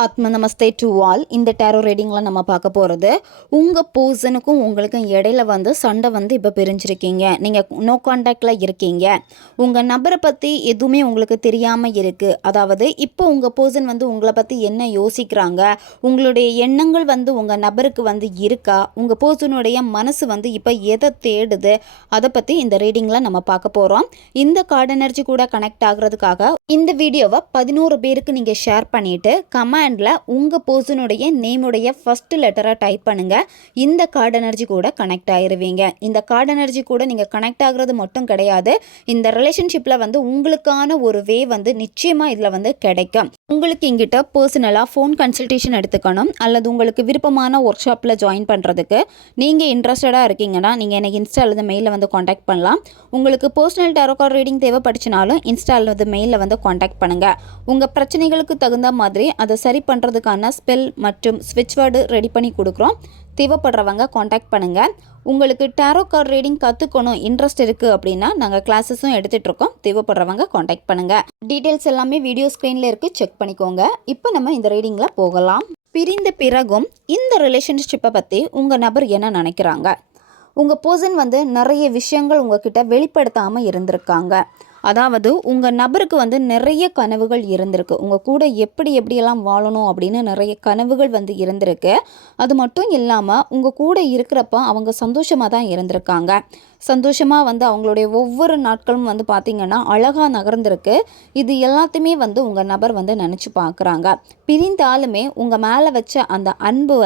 ஆத்ம நமஸ்தே to all. இந்த tarot ரீடிங்கில் நம்ம பார்க்க போகிறது உங்கள் பர்சனுக்கும் உங்களுக்கும் இடையில சண்டை இப்போ பிரிஞ்சிருக்கீங்க. நீங்கள் நோ கான்டாக்டில் இருக்கீங்க. உங்கள் நபரை பற்றி எதுவுமே உங்களுக்கு தெரியாமல் இருக்குது. அதாவது இப்போ உங்கள் பர்சன் உங்களை பற்றி என்ன யோசிக்கிறாங்க, உங்களுடைய எண்ணங்கள் உங்கள் நபருக்கு இருக்கா, உங்கள் பர்சனுடைய மனசு இப்போ எதை தேடுது, அதை பற்றி இந்த ரீடிங்கில் நம்ம பார்க்க போகிறோம். இந்த கார்டு எனர்ஜி கூட கனெக்ட் ஆகிறதுக்காக இந்த வீடியோவை 11 பேருக்கு நீங்கள் ஷேர் பண்ணிவிட்டு கமெண்டில் உங்கள் பர்சனுடைய நேமுடைய ஃபஸ்ட்டு லெட்டரை டைப் பண்ணுங்கள். இந்த கார்டு எனர்ஜி கூட கனெக்ட் ஆகிருவீங்க. இந்த கார்டு எனர்ஜி கூட நீங்கள் கனெக்ட் ஆகிறது மட்டும் கிடையாது, இந்த ரிலேஷன்ஷிப்பில் உங்களுக்கான ஒரு வே நிச்சயமாக இதில் கிடைக்கும். உங்களுக்கு இங்கிட்ட பர்சனலாக ஃபோன் கன்சல்டேஷன் எடுத்துக்கணும் அல்லது உங்களுக்கு விருப்பமான ஒர்க் ஷாப்பில் ஜாயின் பண்ணுறதுக்கு நீங்கள் இன்ட்ரெஸ்டடாக இருக்கீங்கன்னா நீங்கள் எனக்கு இன்ஸ்டா அல்லது மெயிலில் காண்டாக்ட் பண்ணலாம். உங்களுக்கு பர்சனல் டேரோ கார்டு ரீடிங் தேவைப்பட்டுச்சுனாலும் இன்ஸ்டா அல்லது மெயிலில் காண்டாக்ட் பண்ணுங்கள். உங்கள் பிரச்சனைகளுக்கு தகுந்த மாதிரி அதை சரி பண்ணுறதுக்கான ஸ்பெல் மற்றும் ஸ்விட்ச் வேர்டு ரெடி பண்ணி கொடுக்குறோம். தேவைப்படுறவங்க காண்டாக்ட் பண்ணுங்கள். உங்களுக்கு டேரோ கார்டு ரீடிங் கற்றுக்கணும் இன்ட்ரெஸ்ட் இருக்குது அப்படின்னா நாங்கள் கிளாஸஸும் எடுத்துகிட்ருக்கோம். தேவைப்படுறவங்க காண்டாக்ட் பண்ணுங்கள். டீட்டெயில்ஸ் எல்லாமே வீடியோ ஸ்க்ரீனில் இருக்குது, செக் பண்ணிக்கோங்க. இப்போ நம்ம இந்த ரீடிங்கில் போகலாம். பிரிந்த பிறகும் இந்த ரிலேஷன்ஷிப்பை பற்றி உங்கள் நபர் என்ன நினைக்கிறாங்க? உங்கள் பர்சன் நிறைய விஷயங்கள் உங்ககிட்ட வெளிப்படுத்தாமல் இருந்திருக்காங்க. அதாவது உங்கள் நபருக்கு நிறைய கனவுகள் இருந்திருக்கு. உங்கள் கூட எப்படியெல்லாம் வாழணும் அப்படின்னு நிறைய கனவுகள் இருந்திருக்கு. அது மட்டும் இல்லாமல் உங்கள் கூட இருக்கிறப்ப அவங்க சந்தோஷமாக தான் இருந்திருக்காங்க. சந்தோஷமாக அவங்களுடைய ஒவ்வொரு நாட்களும் பார்த்திங்கன்னா அழகாக நகர்ந்திருக்கு. இது எல்லாத்தையுமே உங்கள் நபர் நினச்சி பார்க்குறாங்க. பிரிந்தாலுமே உங்கள் மேலே வச்ச அந்த அன்பு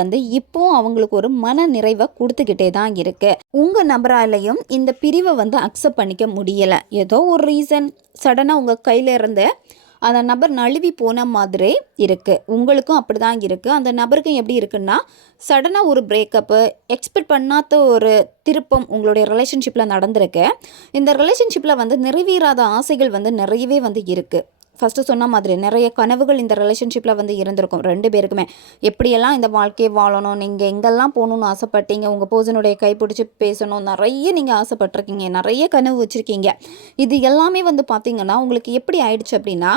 இப்போவும் அவங்களுக்கு ஒரு மன நிறைவை கொடுத்துக்கிட்டே தான் இருக்குது. உங்கள் நபராலையும் இந்த பிரிவை அக்செப்ட் பண்ணிக்க முடியலை. ஏதோ ஒரு ரீசன் சடனாக உங்கள் கையில் இருந்து அந்த நபர் நழுவி போன மாதிரி இருக்குது. உங்களுக்கும் அப்படி தான் இருக்குது. அந்த நபருக்கும் எப்படி இருக்குன்னா சடனாக ஒரு பிரேக்கப்பு, எக்ஸ்பெக்ட் பண்ணாத ஒரு திருப்பம் உங்களுடைய ரிலேஷன்ஷிப்பில் நடந்திருக்கு. இந்த ரிலேஷன்ஷிப்பில் நிறைவேறாத ஆசைகள் நிறையவே இருக்குது. ஃபஸ்ட்டு சொன்ன மாதிரி நிறைய கனவுகள் இந்த ரிலேஷன்ஷிப்பில் இருந்திருக்கும். 2 பேருக்குமே எப்படியெல்லாம் இந்த வாழ்க்கையை வாழணும், நீங்கள் எங்கெல்லாம் போகணுன்னு ஆசைப்பட்டீங்க, உங்கள் பர்சனுடைய கைப்பிடிச்சி பேசணும், நிறைய நீங்கள் ஆசைப்பட்டிருக்கீங்க, நிறைய கனவு வச்சுருக்கீங்க. இது எல்லாமே பார்த்திங்கன்னா உங்களுக்கு எப்படி ஆயிடுச்சு அப்படின்னா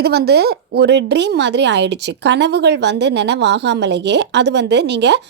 இது ஒரு ட்ரீம் மாதிரி ஆயிடுச்சு. கனவுகள் நினைவாகாமலேயே அது நீங்கள்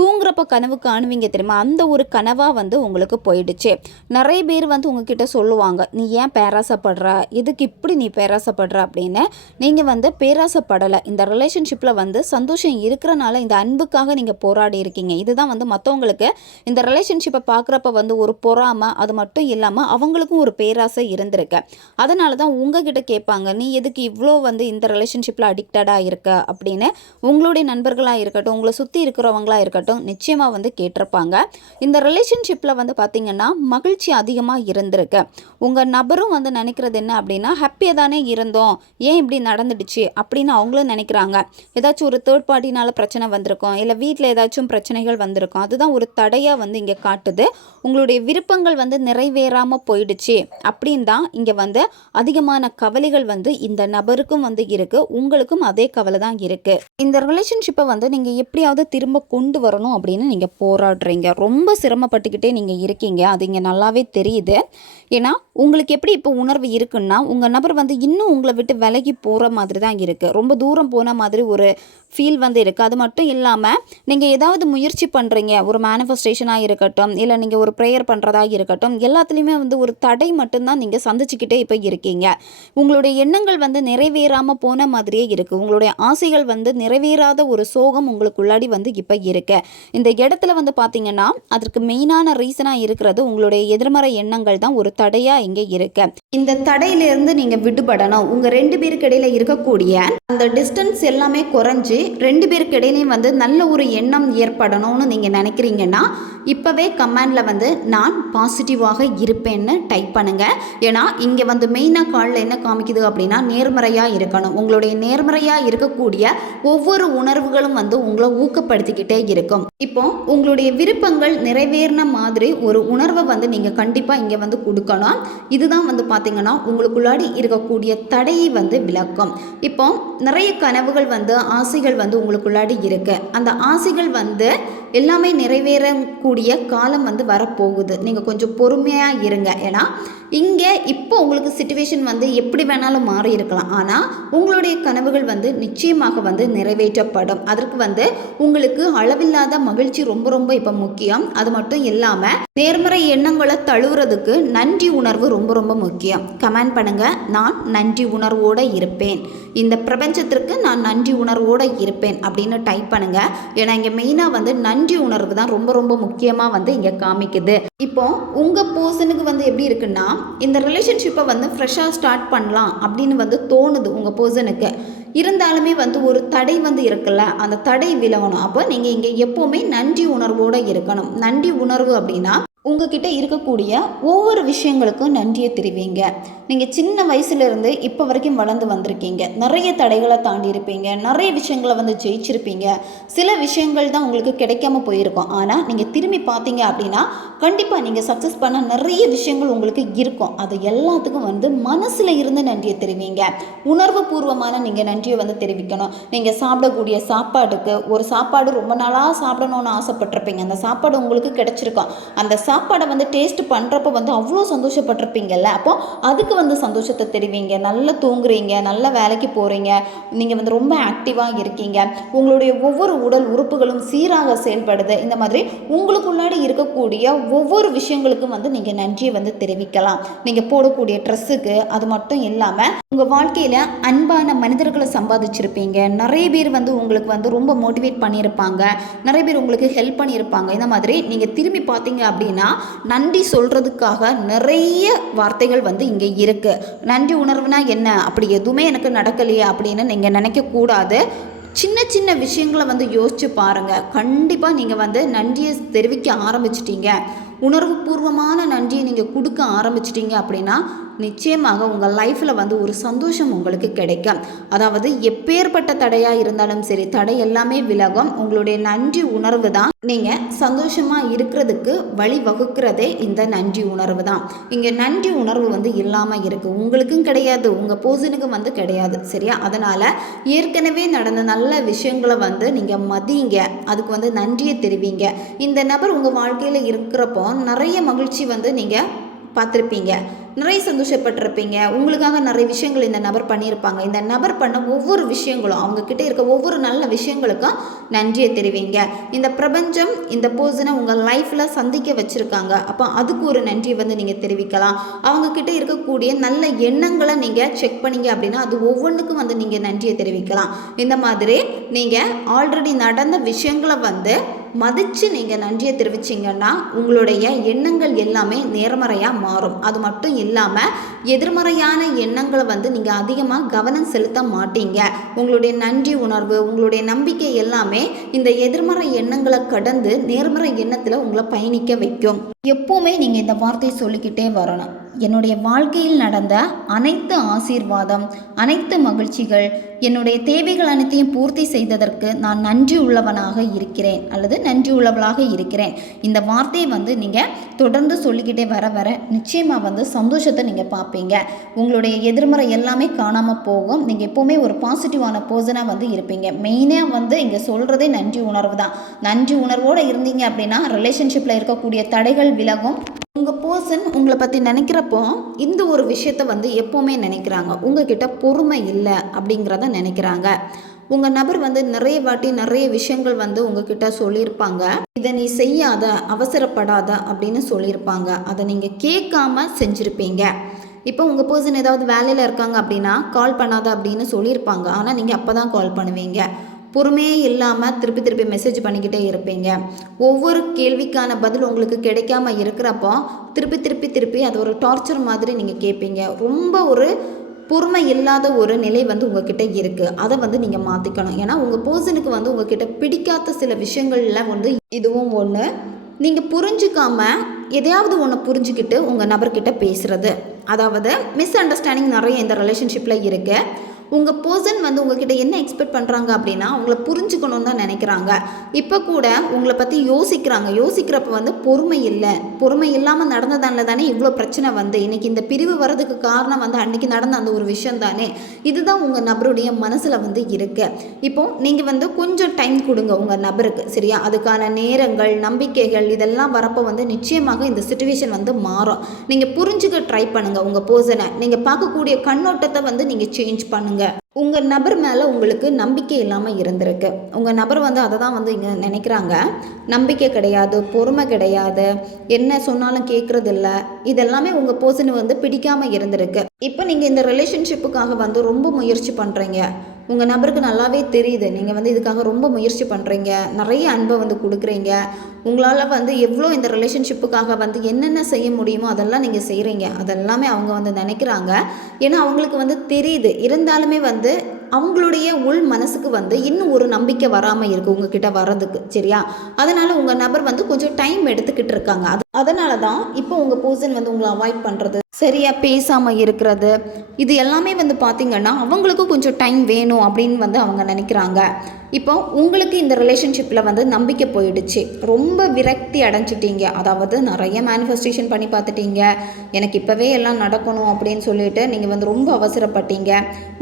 தூங்குறப்ப கனவு காணுவீங்க தெரியுமா, அந்த ஒரு கனவாக உங்களுக்கு போயிடுச்சு. நிறைய பேர் உங்ககிட்ட சொல்லுவாங்க, நீ ஏன் பேராசைப்படுற, எதுக்கு இப்படி நீ பேராசைப்படுற அப்படின்னு. நீங்கள் பேராசைப்படலை. இந்த ரிலேஷன்ஷிப்பில் சந்தோஷம் இருக்கிறனால இந்த அன்புக்காக நீங்கள் போராடி இருக்கீங்க. இதுதான் மற்றவங்களுக்கு இந்த ரிலேஷன்ஷிப்பை பார்க்குறப்ப ஒரு பொறாமை, அது மட்டும் இல்லாமல் அவங்களுக்கும் ஒரு பேராசை இருந்திருக்கு. அதனால தான் உங்ககிட்ட கேட்பாங்க, நீ எதுக்கு இவ்வளோ இந்த ரிலேஷன்ஷிப்பில் அடிக்டடாக இருக்க அப்படின்னு. உங்களுடைய நண்பர்களாக இருக்கட்டும், உங்களை சுற்றி இருக்கிறவங்களா இருக்கட்டும் நிச்சயமாக கேட்டிருப்பாங்க. இந்த ரிலேஷன்ஷிப்பில் பார்த்தீங்கன்னா மகிழ்ச்சி அதிகமாக இருந்திருக்கு. உங்கள் நபரும் நினைக்கிறது என்ன அப்படின்னா ஹாப்பியாக தானே இருந்தோம், ஏன் இப்படி நடந்துடுச்சு அப்படின்னு அவங்களும் நினைக்கிறாங்க. ஏதாச்சும் ஒரு தேர்ட் பார்ட்டினால பிரச்சனை வந்திருக்கும், இல்லை வீட்டில் ஏதாச்சும் பிரச்சனைகள் வந்திருக்கும். அதுதான் ஒரு தடையாக இங்கே காட்டுது. உங்களுடைய விருப்பங்கள் நிறைவேறாமல் போயிடுச்சு அப்படின்னு தான் இங்கே அதிகமான கவலைகள் இந்த நபருக்கும் இருக்குது. உங்களுக்கும் அதே கவலை தான் இருக்குது. இந்த ரிலேஷன்ஷிப்பை நீங்கள் எப்படியாவது திரும்ப கொண்டு வரணும் அப்படின்னு நீங்கள் போராடுறீங்க. ரொம்ப சிரமப்பட்டுக்கிட்டே நீங்கள் இருக்கீங்க. அது இங்கே நல்லாவே தெரியுது. ஏன்னா உங்களுக்கு எப்படி இப்போ உணர்வு இருக்குன்னா உங்கள் நபர் இன்னும் உங்களை விட்டு விலகி போகிற மாதிரி தான் இருக்குது. ரொம்ப தூரம் போன மாதிரி ஒரு ஃபீல் இருக்குது. அது மட்டும் இல்லாமல் நீங்கள் ஏதாவது முயற்சி பண்ணுறீங்க, ஒரு மேனிஃபெஸ்டேஷனாக இருக்கட்டும், இல்லை நீங்கள் ஒரு ப்ரேயர் பண்ணுறதாக இருக்கட்டும், எல்லாத்துலேயுமே ஒரு தடை மட்டும்தான் நீங்கள் சந்திச்சுக்கிட்டே இப்போ இருக்கீங்க. உங்களுடைய எண்ணங்கள் நிறைவேறாமல் போன மாதிரியே இருக்குது. உங்களுடைய ஆசைகள் நிறைவேறாத ஒரு சோகம் உங்களுக்குள்ளாடி இப்போ இருக்குது. இந்த இடத்துல பார்த்தீங்கன்னா அதற்கு மெயினான ரீசனாக இருக்கிறது உங்களுடைய எதிர்மறை எண்ணங்கள் தான் ஒரு தடையாக இங்கே இருக்கு. இந்த தடையிலிருந்து நீங்கள் விடுபடணும். உங்கள் 2 பேருக்கு இடையில இருக்கக்கூடிய அந்த டிஸ்டன்ஸ் எல்லாமே குறைஞ்சி 2 பேருக்கு இடையிலையும் நல்ல ஒரு எண்ணம் ஏற்படணும்னு நீங்கள் நினைக்கிறீங்கன்னா இப்போவே கமெண்டில் நான் பாசிட்டிவாக இருப்பேன்னு டைப் பண்ணுங்கள். ஏன்னா இங்கே மெயினாக காலில் என்ன காமிக்குது அப்படின்னா நேர்மறையாக இருக்கணும். உங்களுடைய நேர்மறையாக இருக்கக்கூடிய ஒவ்வொரு உணர்வுகளும் உங்களை ஊக்கப்படுத்திக்கிட்டே இருக்கும். இப்போ உங்களுடைய விருப்பங்கள் நிறைவேறின மாதிரி ஒரு உணர்வை நீங்கள் கண்டிப்பாக இங்கே கொடுக்கணும். இதுதான் பார்த்தீங்கன்னா உங்களுக்குள்ளாடி இருக்கக்கூடிய தடையை விளக்கும். இப்போ நிறைய கனவுகள் ஆசைகள் ஆசைகள் வந்து உங்களுக்குள்ளாடி இருக்குது. அந்த ஆசைகள் வந்து எல்லாமே நிறைவேறக்கூடிய காலம் வந்து வரப்போகுது. நீங்கள் கொஞ்சம் பொறுமையாக இருங்க. ஏன்னா இங்கே இப்போ உங்களுக்கு சிச்சுவேஷன் வந்து எப்படி வேணாலும் மாறி இருக்கலாம். ஆனால் உங்களுடைய கனவுகள் வந்து நிச்சயமாக வந்து நிறைவேற்றப்படும். அதற்கு வந்து உங்களுக்கு அளவில்லாத மகிழ்ச்சி ரொம்ப ரொம்ப இப்போ முக்கியம். அது மட்டும் இல்லாமல் நேர்மறை எண்ணங்களை தழுவுறதுக்கு நன்றி உணர்வு ரொம்ப ரொம்ப முக்கியம். கமெண்ட் பண்ணுங்க, நான் நன்றி உணர்வோடு இருப்பேன், இந்த பிரபஞ்சத்திற்கு நான் நன்றி உணர்வோடு இருப்பேன் அப்படின்னு டைப் பண்ணுங்க. ஏன்னா இங்கே மெயினாக வந்து நன்றி உணர்வு தான் ரொம்ப ரொம்ப முக்கியமாக வந்து இங்கே காமிக்குது. இப்போ உங்கள் பர்சனுக்கு வந்து எப்படி இருக்குன்னா, இந்த ரிலேஷன்ஷிப்பை வந்து ஃப்ரெஷ்ஷாக ஸ்டார்ட் பண்ணலாம் அப்படின்னு வந்து தோணுது உங்கள் பர்சனுக்கு. இருந்தாலுமே வந்து ஒரு தடை வந்து இருக்குல்ல, அந்த தடை விலகணும். அப்போ நீங்கள் இங்கே எப்போவுமே நன்றி உணர்வோடு இருக்கணும். நன்றி உணர்வு அப்படின்னா உங்ககிட்ட இருக்கக்கூடிய ஒவ்வொரு விஷயங்களுக்கும் நன்றியை தெரிவிங்க. நீங்கள் சின்ன வயசுலேருந்து இப்போ வரைக்கும் வளர்ந்து வந்திருக்கீங்க. நிறைய தடைகளை தாண்டி இருப்பீங்க, நிறைய விஷயங்களை வந்து ஜெயிச்சிருப்பீங்க. சில விஷயங்கள் தான் உங்களுக்கு கிடைக்காம போயிருக்கும். ஆனால் நீங்கள் திரும்பி பார்த்தீங்க அப்படின்னா கண்டிப்பாக நீங்கள் சக்ஸஸ் பண்ண நிறைய விஷயங்கள் உங்களுக்கு இருக்கும். அது எல்லாத்துக்கும் வந்து மனசில் இருந்து நன்றியை தெரிவிங்க. உணர்வு பூர்வமான நீங்கள் நன்றியை வந்து தெரிவிக்கணும். நீங்கள் சாப்பிடக்கூடிய சாப்பாடுக்கு, ஒரு சாப்பாடு ரொம்ப நாளாக சாப்பிடணும்னு ஆசைப்பட்டிருப்பீங்க, அந்த சாப்பாடு உங்களுக்கு கிடைச்சிருக்கும். அந்த சாப்பாடை வந்து டேஸ்ட் பண்ணுறப்போ வந்து அவ்வளோ சந்தோஷப்பட்டிருப்பீங்கல்ல. அப்போ அதுக்கு வந்து சந்தோஷத்தை தெரிவிங்க. நல்லா தூங்குறீங்க, நல்ல வேலைக்கு போகிறீங்க, நீங்கள் வந்து ரொம்ப ஆக்டிவாக இருக்கீங்க, உங்களுடைய ஒவ்வொரு உடல் உறுப்புகளும் சீராக செயல்படுது. இந்த மாதிரி உங்களுக்குள்ளாடி இருக்கக்கூடிய ஒவ்வொரு விஷயங்களுக்கும் வந்து நீங்கள் நன்றியை வந்து தெரிவிக்கலாம். நீங்கள் போடக்கூடிய ட்ரெஸ்ஸுக்கு, அது மட்டும் இல்லாமல் உங்கள் வாழ்க்கையில் அன்பான மனிதர்களை சம்பாதிச்சிருப்பீங்க. நிறைய பேர் வந்து உங்களுக்கு வந்து ரொம்ப மோட்டிவேட் பண்ணியிருப்பாங்க, நிறைய பேர் உங்களுக்கு ஹெல்ப் பண்ணியிருப்பாங்க. இந்த மாதிரி நீங்கள் திரும்பி பார்த்தீங்க அப்படின்னா நன்றி சொல்கிறதுக்காக நிறைய வார்த்தைகள் வந்து இங்கே இருக்குது. நன்றி உணர்வுனா என்ன, அப்படி எதுவுமே எனக்கு நடக்கலையே அப்படின்னு நீங்கள் நினைக்கக்கூடாது. சின்ன சின்ன விஷயங்களை வந்து யோசித்து பாருங்கள். கண்டிப்பாக நீங்கள் வந்து நன்றியை தெரிவிக்க ஆரம்பிச்சிட்டீங்க, உணர்வு பூர்வமான நன்றியை நீங்கள் கொடுக்க ஆரம்பிச்சிட்டிங்க அப்படின்னா நிச்சயமாக உங்கள் லைஃப்பில் வந்து ஒரு சந்தோஷம் உங்களுக்கு கிடைக்கும். அதாவது எப்பேற்பட்ட தடையாக இருந்தாலும் சரி, தடை எல்லாமே விலகும். உங்களுடைய நன்றி உணர்வு தான் நீங்கள் சந்தோஷமாக இருக்கிறதுக்கு வழி வகுக்கிறதே இந்த நன்றி உணர்வு தான். இங்கே நன்றி உணர்வு வந்து இல்லாமல் இருக்குது, உங்களுக்கும் கிடையாது, உங்கள் பர்சனுக்கும் வந்து கிடையாது. சரியா? அதனால் ஏற்கனவே நடந்த நல்ல விஷயங்களை வந்து நீங்கள் மதிங்க, அதுக்கு வந்து நன்றியை தெரிவிங்க. இந்த நபர் உங்கள் வாழ்க்கையில் இருக்கிறப்போ நிறைய மகிழ்ச்சி வந்து நீங்கள் பார்த்துருப்பீங்க, நிறைய சந்தோஷப்பட்டிருப்பீங்க. உங்களுக்காக நிறைய விஷயங்கள் இந்த நபர் பண்ணியிருப்பாங்க. இந்த நபர் பண்ண ஒவ்வொரு விஷயங்களும், அவங்கக்கிட்ட இருக்க ஒவ்வொரு நல்ல விஷயங்களுக்கும் நன்றியை தெரிவிங்க. இந்த பிரபஞ்சம் இந்த பர்சனை உங்கள் லைஃப்பில் சந்திக்க வச்சுருக்காங்க, அப்போ அதுக்கு ஒரு நன்றியை வந்து நீங்கள் தெரிவிக்கலாம். அவங்கக்கிட்ட இருக்கக்கூடிய நல்ல எண்ணங்களை நீங்கள் செக் பண்ணிங்க அப்படின்னா அது ஒவ்வொன்றுக்கும் வந்து நீங்கள் நன்றியை தெரிவிக்கலாம். இந்த மாதிரி நீங்கள் ஆல்ரெடி நடந்த விஷயங்களை வந்து மதித்து நீங்கள் நன்றியை தெரிவிச்சிங்கன்னா உங்களுடைய எண்ணங்கள் எல்லாமே நேர்மறையாக மாறும். அது மட்டும் இல்லாமல் எதிர்மறையான எண்ணங்களை வந்து நீங்கள் அதிகமாக கவனம் செலுத்த மாட்டீங்க. உங்களுடைய நன்றி உணர்வு, உங்களுடைய நம்பிக்கை எல்லாமே இந்த எதிர்மறை எண்ணங்களை கடந்து நேர்மறை எண்ணத்தில் உங்களை பயணிக்க வைக்கும். எப்போவுமே நீங்கள் இந்த வார்த்தையை சொல்லிக்கிட்டே வரணும். என்னுடைய வாழ்க்கையில் நடந்த அனைத்து ஆசீர்வாதம், அனைத்து மகிழ்ச்சிகள், என்னுடைய தேவைகள் அனைத்தையும் பூர்த்தி செய்ததற்கு நான் நன்றி உள்ளவனாக இருக்கிறேன் அல்லது நன்றி உள்ளவளாக இருக்கிறேன். இந்த வார்த்தையை வந்து நீங்கள் தொடர்ந்து சொல்லிக்கிட்டே வர வர நிச்சயமாக வந்து சந்தோஷத்தை நீங்கள் பார்ப்பீங்க. உங்களுடைய எதிர்மறை எல்லாமே காணாமல் போகும். நீங்கள் எப்போவுமே ஒரு பாசிட்டிவான பர்சனாக வந்து இருப்பீங்க. மெயினாக வந்து இங்கே சொல்கிறதே நன்றி உணர்வு தான். நன்றி உணர்வோடு இருந்தீங்க அப்படின்னா ரிலேஷன்ஷிப்பில் இருக்கக்கூடிய தடைகள் விலகும். உங்கள் பர்சன் உங்களை பற்றி நினைக்கிறப்போ இந்த ஒரு விஷயத்தை வந்து எப்போவுமே நினைக்கிறாங்க, உங்ககிட்ட பொறுமை இல்லை அப்படிங்கிறத நினைக்கிறாங்க. உங்கள் நபர் வந்து நிறைய வாட்டி நிறைய விஷயங்கள் வந்து உங்ககிட்ட சொல்லியிருப்பாங்க, இதை நீ செய்யாத, அவசரப்படாத அப்படின்னு சொல்லியிருப்பாங்க. அதை நீங்கள் கேட்காம செஞ்சுருப்பீங்க. இப்போ உங்கள் பர்சன் ஏதாவது வேலையில் இருக்காங்க அப்படின்னா கால் பண்ணாத அப்படின்னு சொல்லியிருப்பாங்க, ஆனால் நீங்கள் அப்போ தான் கால் பண்ணுவீங்க. பொறுமையே இல்லாமல் திருப்பி திருப்பி மெசேஜ் பண்ணிக்கிட்டே இருப்பீங்க. ஒவ்வொரு கேள்விக்கான பதில் உங்களுக்கு கிடைக்காம இருக்கிறப்போ திருப்பி திருப்பி திருப்பி அது ஒரு டார்ச்சர் மாதிரி நீங்கள் கேட்பீங்க. ரொம்ப ஒரு பொறுமை இல்லாத ஒரு நிலை வந்து உங்ககிட்ட இருக்குது. அதை வந்து நீங்கள் மாற்றிக்கணும். ஏன்னா உங்கள் பர்சனுக்கு வந்து உங்ககிட்ட பிடிக்காத சில விஷயங்களில் வந்து இதுவும் ஒன்று. நீங்கள் புரிஞ்சிக்காம எதையாவது ஒன்று புரிஞ்சுக்கிட்டு உங்கள் நபர்கிட்ட பேசுகிறது, அதாவது மிஸ் அண்டர்ஸ்டாண்டிங் நிறைய இந்த ரிலேஷன்ஷிப்பில் இருக்குது. உங்கள் பர்சன் வந்து உங்ககிட்ட என்ன எக்ஸ்பெக்ட் பண்ணுறாங்க அப்படின்னா உங்களை புரிஞ்சுக்கணும்னு தான் நினைக்கிறாங்க. இப்போ கூட உங்களை பற்றி யோசிக்கிறப்ப வந்து பொறுமை இல்லாமல் நடந்ததால தானே இவ்வளோ பிரச்சனை வந்து இன்றைக்கி இந்த பிரிவு வர்றதுக்கு காரணம் வந்து அன்றைக்கி நடந்த அந்த ஒரு விஷயம் தானே. இதுதான் உங்கள் நபருடைய மனசில் வந்து இருக்கு. இப்போது நீங்கள் வந்து கொஞ்சம் டைம் கொடுங்க உங்கள் நபருக்கு, சரியா? அதுக்கான நேரங்கள், நம்பிக்கைகள் இதெல்லாம் வரப்போ வந்து நிச்சயமாக இந்த சிச்சுவேஷன் வந்து மாறும். நீங்கள் புரிஞ்சுக்க ட்ரை பண்ணுங்கள் உங்கள் பர்சனை. நீங்கள் பார்க்கக்கூடிய கண்ணோட்டத்தை வந்து நீங்கள் சேஞ்ச் பண்ணுங்கள். உங்கள் நபர் மேலே உங்களுக்கு நம்பிக்கை இல்லாமல் இருந்திருக்கு. உங்கள் நபர் வந்து அதை தான் வந்து இங்கே நினைக்கிறாங்க. நம்பிக்கை கிடையாது, பொறுமை கிடையாது, என்ன சொன்னாலும் கேட்குறதில்ல, இதெல்லாமே உங்கள் பர்சனுக்கு வந்து பிடிக்காமல் இருந்திருக்கு. இப்போ நீங்கள் இந்த ரிலேஷன்ஷிப்புக்காக வந்து ரொம்ப முயற்சி பண்ணுறீங்க. உங்கள் நபருக்கு நல்லாவே தெரியுது நீங்கள் வந்து இதுக்காக ரொம்ப முயற்சி பண்ணுறீங்க, நிறைய அன்பை வந்து கொடுக்குறீங்க. உங்களால் வந்து எவ்வளோ இந்த ரிலேஷன்ஷிப்புக்காக வந்து என்னென்ன செய்ய முடியுமோ அதெல்லாம் நீங்கள் செய்கிறீங்க. அதெல்லாமே அவங்க வந்து நினைக்கிறாங்க. ஏன்னா அவங்களுக்கு வந்து தெரியுது. இருந்தாலுமே வந்து அவங்களுடைய உள் மனசுக்கு வந்து இன்னும் ஒரு நம்பிக்கை வராமல் இருக்குது உங்ககிட்ட வர்றதுக்கு, சரியா? அதனால் உங்கள் நபர் வந்து கொஞ்சம் டைம் எடுத்துக்கிட்டு இருக்காங்க. அதனால தான் இப்போ உங்கள் பர்சன் வந்து உங்களை அவாய்ட் பண்ணுறது, சரியாக பேசாமல் இருக்கிறது, இது எல்லாமே வந்து பார்த்திங்கன்னா அவங்களுக்கும் கொஞ்சம் டைம் வேணும் அப்படின்னு வந்து அவங்க நினைக்கிறாங்க. இப்போ உங்களுக்கு இந்த ரிலேஷன்ஷிப்பில் வந்து நம்பிக்கை போயிடுச்சு, ரொம்ப விரக்தி அடைஞ்சிட்டீங்க. அதாவது நிறைய மேனிஃபெஸ்டேஷன் பண்ணி பார்த்துட்டீங்க, எனக்கு இப்போவே எல்லாம் நடக்கணும் அப்படின்னு சொல்லிட்டு நீங்கள் வந்து ரொம்ப அவசரப்பட்டீங்க.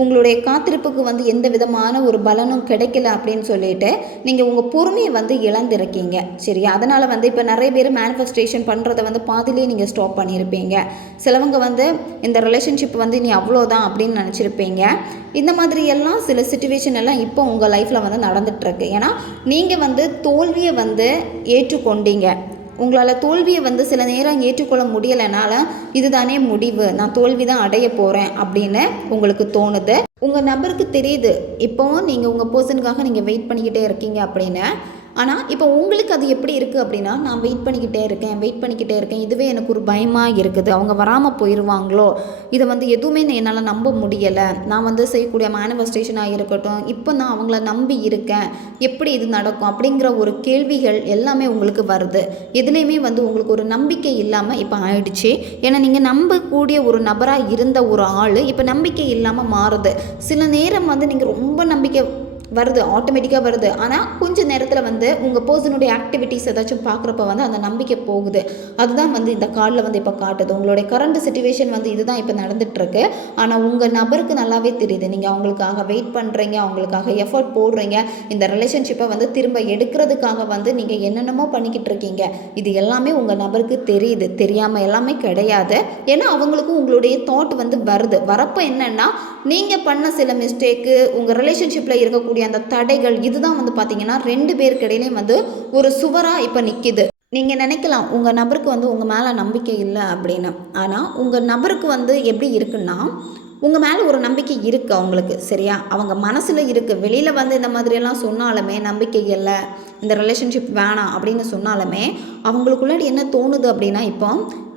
உங்களுடைய காத்திருப்புக்கு வந்து எந்த விதமான ஒரு பலனும் கிடைக்கல அப்படின்னு சொல்லிட்டு நீங்கள் உங்கள் பொறுமையை வந்து இழந்திருக்கீங்க, சரியா? அதனால் வந்து இப்போ நிறைய பேர் மேனிஃபெஸ்டேஷன் பண்ணுறதை வந்து பாதிலே நீங்கள் ஸ்டாப் பண்ணியிருப்பீங்க. சிலவங்க வந்து இந்த ரிலேஷன்ஷிப் வந்து நீ அவ்வளோதான் அப்படின்னு நினச்சிருப்பீங்க. இந்த மாதிரி எல்லாம் சில சிச்சுவேஷன் எல்லாம் இப்போ உங்கள் லைஃப்பில் வந்து நடந்துகிட்ருக்கு. ஏன்னா நீங்கள் வந்து தோல்வியை வந்து ஏற்றுக்கொண்டீங்க. உங்களால் தோல்வியை வந்து சில நேரம் ஏற்றுக்கொள்ள முடியலைனால இதுதானே முடிவு, நான் தோல்வி தான் அடைய போகிறேன் அப்படின்னு உங்களுக்கு தோணுது. உங்கள் நபருக்கு தெரியுது இப்போவும் நீங்கள் உங்கள் பர்சனுக்காக நீங்கள் வெயிட் பண்ணிக்கிட்டே இருக்கீங்க அப்படின்னு. ஆனால் இப்போ உங்களுக்கு அது எப்படி இருக்குது அப்படின்னா, நான் வெயிட் பண்ணிக்கிட்டே இருக்கேன், இதுவே எனக்கு ஒரு பயமாக இருக்குது, அவங்க வராமல் போயிடுவாங்களோ, இதை வந்து எதுவுமே என்னால் நம்ப முடியலை, நான் வந்து செய்யக்கூடிய மேனிஃபெஸ்டேஷனாக இருக்கட்டும், இப்போ நான் அவங்கள நம்பி இருக்கேன், எப்படி இது நடக்கும் அப்படிங்கிற ஒரு கேள்விகள் எல்லாமே உங்களுக்கு வருது. எதுலேயுமே வந்து உங்களுக்கு ஒரு நம்பிக்கை இல்லாமல் இப்போ ஆயிடுச்சு. ஏன்னா நீங்கள் நம்பக்கூடிய ஒரு நபராக இருந்த ஒரு ஆள் இப்போ நம்பிக்கை இல்லாமல் மாறுது. சில நேரம் வந்து நீங்கள் ரொம்ப நம்பிக்கை வருது, ஆட்டோமேட்டிக்காக வருது. ஆனால் கொஞ்சம் நேரத்தில் வந்து உங்கள் பர்சனுடைய ஆக்டிவிட்டீஸ் ஏதாச்சும் பார்க்குறப்ப வந்து அந்த நம்பிக்கை போகுது. அதுதான் வந்து இந்த கார்டில் வந்து இப்போ காட்டுது. உங்களுடைய கரண்ட் சிச்சுவேஷன் வந்து இதுதான் இப்போ நடந்துகிட்ருக்கு. ஆனால் உங்கள் நபருக்கு நல்லாவே தெரியுது நீங்கள் அவங்களுக்காக வெயிட் பண்ணுறீங்க, அவங்களுக்காக எஃபர்ட் போடுறீங்க. இந்த ரிலேஷன்ஷிப்பை வந்து திரும்ப எடுக்கிறதுக்காக வந்து நீங்கள் என்னென்னமோ பண்ணிக்கிட்டு இருக்கீங்க. இது எல்லாமே உங்கள் நபருக்கு தெரியுது, தெரியாமல் எல்லாமே கிடையாது. ஏன்னா அவங்களுக்கும் உங்களுடைய தாட் வந்து வருது. வரப்போ என்னென்னா நீங்கள் பண்ண சில மிஸ்டேக்கு, உங்கள் ரிலேஷன்ஷிப்பில் இருக்கக்கூடிய அந்த தடைகள், இதுதான் வந்து பார்த்தீங்கன்னா 2 பேருக்கு இடையிலையும் வந்து ஒரு சுவராக இப்போ நிற்கிது. நீங்கள் நினைக்கலாம் உங்கள் நபருக்கு வந்து உங்கள் மேலே நம்பிக்கை இல்லை அப்படின்னு. ஆனால் உங்கள் நபருக்கு வந்து எப்படி இருக்குன்னா, உங்கள் மேலே ஒரு நம்பிக்கை இருக்குது அவங்களுக்கு, சரியா? அவங்க மனசில் இருக்குது. வெளியில் வந்து இந்த மாதிரியெல்லாம் சொன்னாலுமே நம்பிக்கை இல்லை, இந்த ரிலேஷன்ஷிப் வேணாம் அப்படின்னு சொன்னாலுமே அவங்களுக்குள்ளாடி என்ன தோணுது அப்படின்னா, இப்போ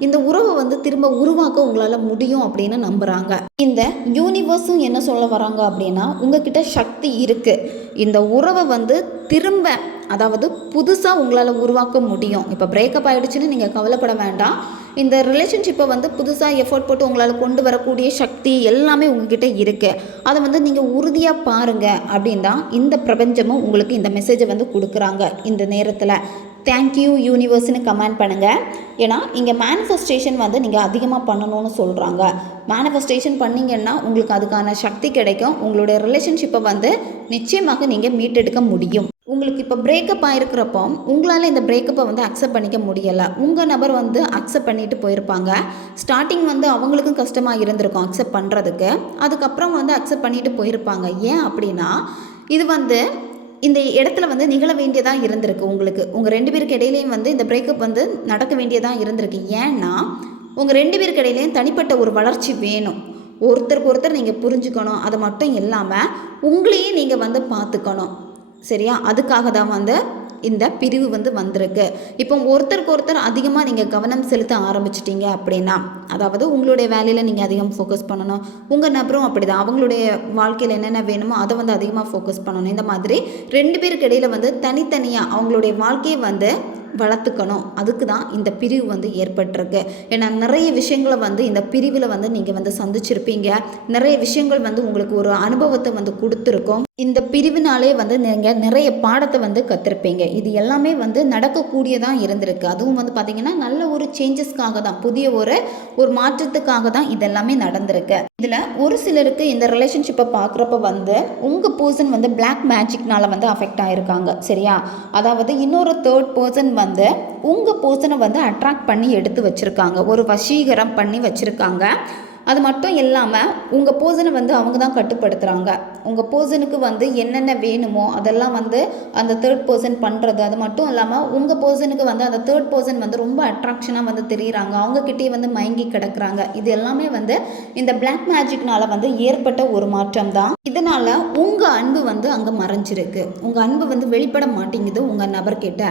இந்த உறவை வந்து திரும்ப உருவாக்க உங்களால் முடியும் அப்படின்னு நம்புகிறாங்க. இந்த யூனிவர்ஸும் என்ன சொல்ல வராங்க அப்படின்னா, உங்ககிட்ட சக்தி இருக்குது, இந்த உறவை வந்து திரும்ப, அதாவது புதுசாக உங்களால் உருவாக்க முடியும். இப்போ பிரேக்கப் ஆகிடுச்சுன்னு நீங்கள் கவலைப்பட வேண்டாம். இந்த ரிலேஷன்ஷிப்பை வந்து புதுசாக எஃபோர்ட் போட்டு உங்களால் கொண்டு வரக்கூடிய சக்தி எல்லாமே உங்ககிட்ட இருக்குது. அதை வந்து நீங்கள் உறுதியாக பாருங்கள் அப்படின்னு தான் இந்த பிரபஞ்சமும் உங்களுக்கு இந்த மெசேஜை வந்து கொடுக்குறாங்க. இந்த நேரத்தில் தேங்க்யூ யூனிவர்ஸ்னு கமெண்ட் பண்ணுங்கள். ஏன்னா இங்கே மேனிஃபெஸ்டேஷன் வந்து நீங்கள் அதிகமாக பண்ணணும்னு சொல்கிறாங்க. மேனிஃபெஸ்டேஷன் பண்ணிங்கன்னா உங்களுக்கு அதுக்கான சக்தி கிடைக்கும். உங்களுடைய ரிலேஷன்ஷிப்பை வந்து நிச்சயமாக நீங்கள் மீட்டெடுக்க முடியும். உங்களுக்கு இப்போ பிரேக்கப் ஆகிருக்கிறப்போ உங்களால் இந்த பிரேக்கப்பை வந்து அக்செப்ட் பண்ணிக்க முடியலை. உங்கள் நபர் வந்து அக்செப்ட் பண்ணிட்டு போயிருப்பாங்க. ஸ்டார்டிங் வந்து அவங்களுக்கும் கஷ்டமாக இருந்திருக்கும் அக்செப்ட் பண்ணுறதுக்கு. அதுக்கப்புறம் வந்து அக்செப்ட் பண்ணிட்டு போயிருப்பாங்க. ஏன் அப்படின்னா, இது வந்து இந்த இடத்துல வந்து நிகழ வேண்டியதாக இருந்திருக்கு. உங்களுக்கு உங்கள் 2 பேருக்கு இடையிலையும் வந்து இந்த பிரேக்கப் வந்து நடக்க வேண்டியதாக இருந்திருக்கு. ஏன்னா உங்கள் 2 பேருக்கு இடையிலையும் தனிப்பட்ட ஒரு வளர்ச்சி வேணும். ஒருத்தருக்கு ஒருத்தர் நீங்கள் புரிஞ்சுக்கணும். அது மட்டும் இல்லாமல் உங்களையே நீங்கள் வந்து பார்த்துக்கணும், சரியா? அதுக்காக தான் வந்து இந்த பிரிவு வந்து வந்திருக்கு. இப்போ ஒருத்தருக்கு ஒருத்தர் அதிகமாக நீங்கள் கவனம் செலுத்த ஆரம்பிச்சிட்டிங்க அப்படின்னா, அதாவது உங்களுடைய வேலையில் நீங்கள் அதிகம் ஃபோக்கஸ் பண்ணணும். உங்கள் நபரும் அப்படி தான், அவங்களுடைய வாழ்க்கையில் என்னென்ன வேணுமோ அதை வந்து அதிகமாக ஃபோக்கஸ் பண்ணணும். இந்த மாதிரி 2 பேருக்கு இடையில் வந்து தனித்தனியாக அவங்களுடைய வாழ்க்கையை வந்து வளர்த்துக்கணும். அதுக்கு தான் இந்த பிரிவு வந்து ஏற்பட்டிருக்கு. ஏன்னா நிறைய விஷயங்களை வந்து இந்த பிரிவில் வந்து நீங்கள் வந்து சந்திச்சிருப்பீங்க. நிறைய விஷயங்கள் வந்து உங்களுக்கு ஒரு அனுபவத்தை வந்து கொடுத்துருக்கோம். இந்த பிரிவினாலே வந்து நீங்கள் நிறைய பாடத்தை வந்து கற்றுருப்பீங்க. இது எல்லாமே வந்து நடக்கக்கூடியதாக இருந்திருக்கு. அதுவும் வந்து பார்த்திங்கன்னா நல்ல ஒரு சேஞ்சஸ்க்காக தான், புதிய ஒரு மாற்றத்துக்காக தான் இதெல்லாமே நடந்திருக்கு. இதில் ஒரு சிலருக்கு இந்த ரிலேஷன்ஷிப்பை பார்க்குறப்ப வந்து உங்கள் பர்சன் வந்து பிளாக் மேஜிக்னால் வந்து அஃபெக்ட் ஆகிருக்காங்க. சரியா? அதாவது இன்னொரு தேர்ட் பர்சன் வந்து உங்கள் பர்சனை வந்து அட்ராக்ட் பண்ணி எடுத்து வச்சுருக்காங்க, ஒரு வசீகரம் பண்ணி வச்சுருக்காங்க. அது மட்டும் இல்லாமல் உங்கள் பர்சனை வந்து அவங்க தான் கட்டுப்படுத்துகிறாங்க. உங்கள் பர்சனுக்கு வந்து என்னென்ன வேணுமோ அதெல்லாம் வந்து அந்த தேர்ட் பர்சன் பண்ணுறது. அது மட்டும் இல்லாமல் உங்கள் பர்சனுக்கு வந்து அந்த தேர்ட் பர்சன் வந்து ரொம்ப அட்ராக்ஷனாக வந்து தெரியுறாங்க, அவங்கக்கிட்டே வந்து மயங்கி கிடக்குறாங்க. இது எல்லாமே வந்து இந்த பிளாக் மேஜிக்னால் வந்து ஏற்பட்ட ஒரு மாற்றம் தான். இதனால் உங்கள் அன்பு வந்து அங்கே மறைஞ்சிருக்கு. உங்கள் அன்பு வந்து வெளிப்பட மாட்டேங்குது உங்கள் நபர்கிட்ட.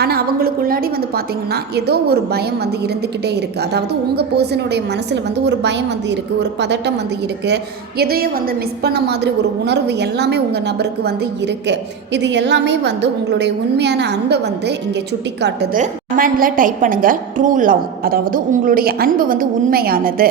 ஆனால் அவங்களுக்குள்ளாடி வந்து பார்த்திங்கன்னா ஏதோ ஒரு பயம் வந்து இருந்துக்கிட்டே இருக்குது. அதாவது உங்கள் பர்சனுடைய மனசில் வந்து ஒரு பயம் வந்து இருக்குது, ஒரு பதட்டம் வந்து இருக்குது, எதையோ வந்து மிஸ் பண்ண மாதிரி ஒரு உணர்வு எல்லாமே உங்கள் நபருக்கு வந்து இருக்குது. இது எல்லாமே வந்து உங்களுடைய உண்மையான அன்பை வந்து இங்கே சுட்டி காட்டுது. கமெண்டில் டைப் பண்ணுங்கள் ட்ரூ லவ், அதாவது உங்களுடைய அன்பு வந்து உண்மையானது.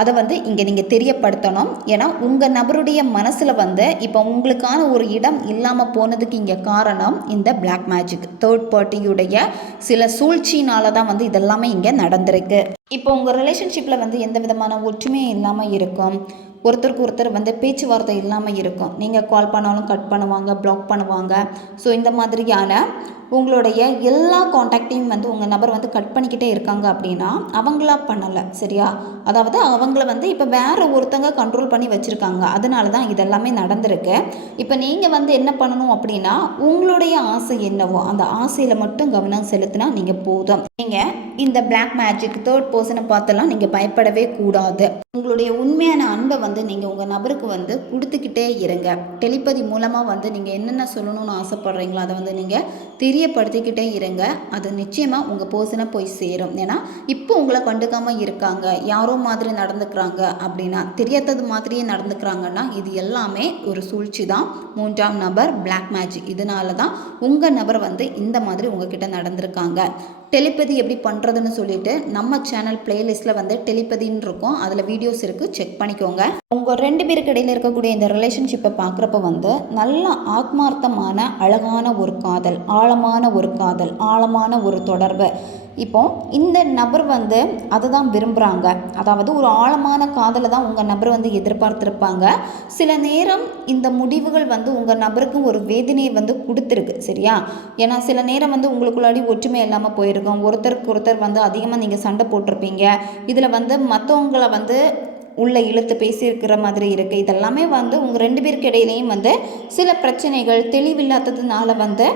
அதை வந்து இங்கே நீங்கள் தெரியப்படுத்தணும். ஏன்னா உங்கள் நபருடைய மனசில் வந்து இப்போ உங்களுக்கான ஒரு இடம் இல்லாமல் போனதுக்கு இங்கே காரணம் இந்த பிளாக் மேஜிக், தேர்ட் பார்ட்டியுடைய சில சூழ்ச்சியினால தான் வந்து இதெல்லாமே இங்கே நடந்திருக்கு. இப்போ உங்கள் ரிலேஷன்ஷிப்பில் வந்து எந்த விதமான ஒற்றுமையும் இல்லாமல் இருக்கும். ஒருத்தருக்கு ஒருத்தர் வந்து பேச்சுவார்த்தை இல்லாமல் இருக்கும். நீங்கள் கால் பண்ணாலும் கட் பண்ணுவாங்க, பிளாக் பண்ணுவாங்க. ஸோ இந்த மாதிரியான உங்களுடைய எல்லா காண்டாக்டையும் வந்து உங்கள் நபர் வந்து கட் பண்ணிக்கிட்டே இருக்காங்க அப்படின்னா அவங்களா பண்ணலை. சரியா? அதாவது அவங்கள வந்து இப்போ வேறு ஒருத்தங்க கண்ட்ரோல் பண்ணி வச்சுருக்காங்க. அதனால தான் இதெல்லாமே நடந்திருக்கு. இப்போ நீங்கள் வந்து என்ன பண்ணணும் அப்படின்னா உங்களுடைய ஆசை என்னவோ அந்த ஆசையில் மட்டும் கவனம் செலுத்தினா நீங்கள் போதும். நீங்கள் இந்த பிளாக் மேஜிக் தேர்ட் பர்சனை பார்த்தெல்லாம் நீங்கள் பயப்படவே கூடாது. உங்களுடைய உண்மையான அன்பை வந்து நீங்கள் உங்கள் நபருக்கு வந்து கொடுத்துக்கிட்டே இருங்க. டெலிபதி மூலமாக வந்து நீங்கள் என்னென்ன சொல்லணும்னு ஆசைப்படுறீங்களோ அதை வந்து நீங்கள் தெரியப்படுத்திக்கிட்டே இருங்க. அது நிச்சயமாக உங்கள் பர்சனை போய் சேரும். ஏன்னா இப்போ உங்களை கண்டுக்காமல் இருக்காங்க, யாரோ மாதிரி நடந்துக்கிறாங்க அப்படின்னா, தெரியாதது மாதிரியே நடந்துக்கிறாங்கன்னா இது எல்லாமே ஒரு சூழ்ச்சி தான். மூன்றாம் நபர், பிளாக் மேஜிக். இதனால தான் உங்கள் நபர் வந்து இந்த மாதிரி உங்ககிட்ட நடந்திருக்காங்க. டெலிபதி எப்படி பண்ணுறதுன்னு சொல்லிட்டு நம்ம சேனல் பிளேலிஸ்ட்டில் வந்து டெலிபதின்னு இருக்கும், அதில் வீடியோஸ் இருக்குது, செக் பண்ணிக்கோங்க. உங்கள் ரெண்டு பேருக்கு இடையில் இருக்கக்கூடிய இந்த ரிலேஷன்ஷிப்பை பார்க்குறப்ப வந்து நல்ல ஆத்மார்த்தமான அழகான ஒரு காதல், ஆழமான ஒரு காதல், ஆழமான ஒரு தொடர்பு. இப்போ இந்த நபர் வந்து அதை தான் விரும்புகிறாங்க. அதாவது ஒரு ஆழமான காதலை தான் உங்கள் நபர் வந்து எதிர்பார்த்துருப்பாங்க. சில நேரம் இந்த முடிவுகள் வந்து உங்கள் நபருக்கும் ஒரு வேதனையை வந்து கொடுத்துருக்கு. சரியா? ஏன்னா சில நேரம் வந்து உங்களுக்குள்ளாடி ஒற்றுமை இல்லாமல் போயிருக்கும். ஒருத்தருக்கு ஒருத்தர் வந்து அதிகமாக நீங்கள் சண்டை போட்டிருப்பீங்க. இதில் வந்து மற்றவங்களை வந்து உள்ளே இழுத்து பேசியிருக்கிற மாதிரி இருக்குது. இதெல்லாமே வந்து உங்கள் ரெண்டு பேருக்கு இடையிலையும் வந்து சில பிரச்சனைகள் தெளிவில்லாததுனால வந்து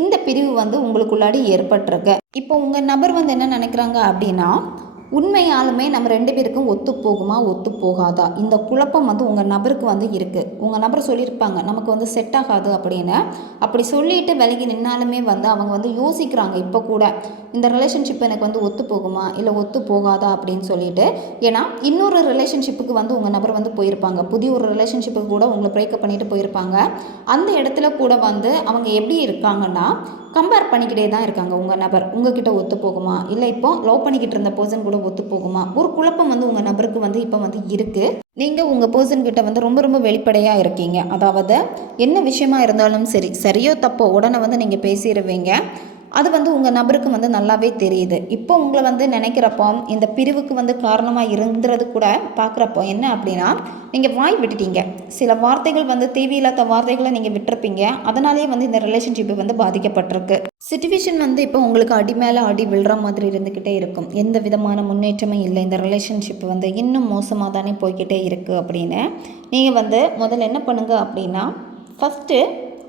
இந்த பிரிவு வந்து உங்களுக்குள்ளாடி ஏற்பட்டிருக்கு. இப்போ உங்கள் நபர் வந்து என்ன நினைக்கிறாங்க அப்படின்னா, உண்மையாலுமே நம்ம ரெண்டு பேருக்கும் ஒத்து போகுமா ஒத்து போகாதா, இந்த குழப்பம் வந்து உங்கள் நபருக்கு வந்து இருக்குது. உங்கள் நபர் சொல்லியிருப்பாங்க நமக்கு வந்து செட் ஆகாது அப்படின்னு. அப்படி சொல்லிட்டு விலகி நின்னாலுமே வந்து அவங்க வந்து யோசிக்கிறாங்க இப்போ கூட, இந்த ரிலேஷன்ஷிப் எனக்கு வந்து ஒத்து போகுமா இல்லை ஒத்து போகாதா அப்படின்னு சொல்லிட்டு. ஏன்னா இன்னொரு ரிலேஷன்ஷிப்புக்கு வந்து உங்கள் நபர் வந்து போயிருப்பாங்க, புதிய ஒரு ரிலேஷன்ஷிப்புக்கு கூட உங்களை பிரேக்கப் பண்ணிட்டு போயிருப்பாங்க. அந்த இடத்துல கூட வந்து அவங்க எப்படி இருக்காங்கன்னா கம்பேர் பண்ணிக்கிட்டே தான் இருக்காங்க. உங்கள் நபர் உங்ககிட்ட ஒத்து போகுமா இல்லை இப்போ லவ் பண்ணிக்கிட்டு இருந்த பர்சன் கூட ஒத்து போகுமா, ஒரு குழப்பம் வந்து உங்கள் நபருக்கு வந்து இப்போ வந்து இருக்குது. நீங்கள் உங்கள் பர்சன்கிட்ட வந்து ரொம்ப ரொம்ப வெளிப்படையாக இருக்கீங்க. அதாவது என்ன விஷயமா இருந்தாலும் சரி, சரியோ தப்போ உடனே வந்து நீங்கள் பேசிடுவீங்க. அது வந்து உங்கள் நபருக்கு வந்து நல்லாவே தெரியுது. இப்போ உங்களை வந்து நினைக்கிறப்போ இந்த பிரிவுக்கு வந்து காரணமாக இருந்துறது கூட பார்க்குறப்போ என்ன அப்படின்னா, நீங்கள் வாய் விட்டுட்டீங்க. சில வார்த்தைகள் வந்து தேவையில்லாத வார்த்தைகளை நீங்கள் விட்டுருப்பீங்க. அதனாலேயே வந்து இந்த ரிலேஷன்ஷிப்பு வந்து பாதிக்கப்பட்டிருக்கு. சிச்சுவேஷன் வந்து இப்போ உங்களுக்கு அடி மேலே அடி விழுற மாதிரி இருந்துக்கிட்டே இருக்கும். எந்த விதமான முன்னேற்றமும் இல்லை. இந்த ரிலேஷன்ஷிப் வந்து இன்னும் மோசமாக தானே போய்கிட்டே இருக்குது அப்படின்னு நீங்கள் வந்து முதல்ல என்ன பண்ணுங்க அப்படின்னா, ஃபஸ்ட்டு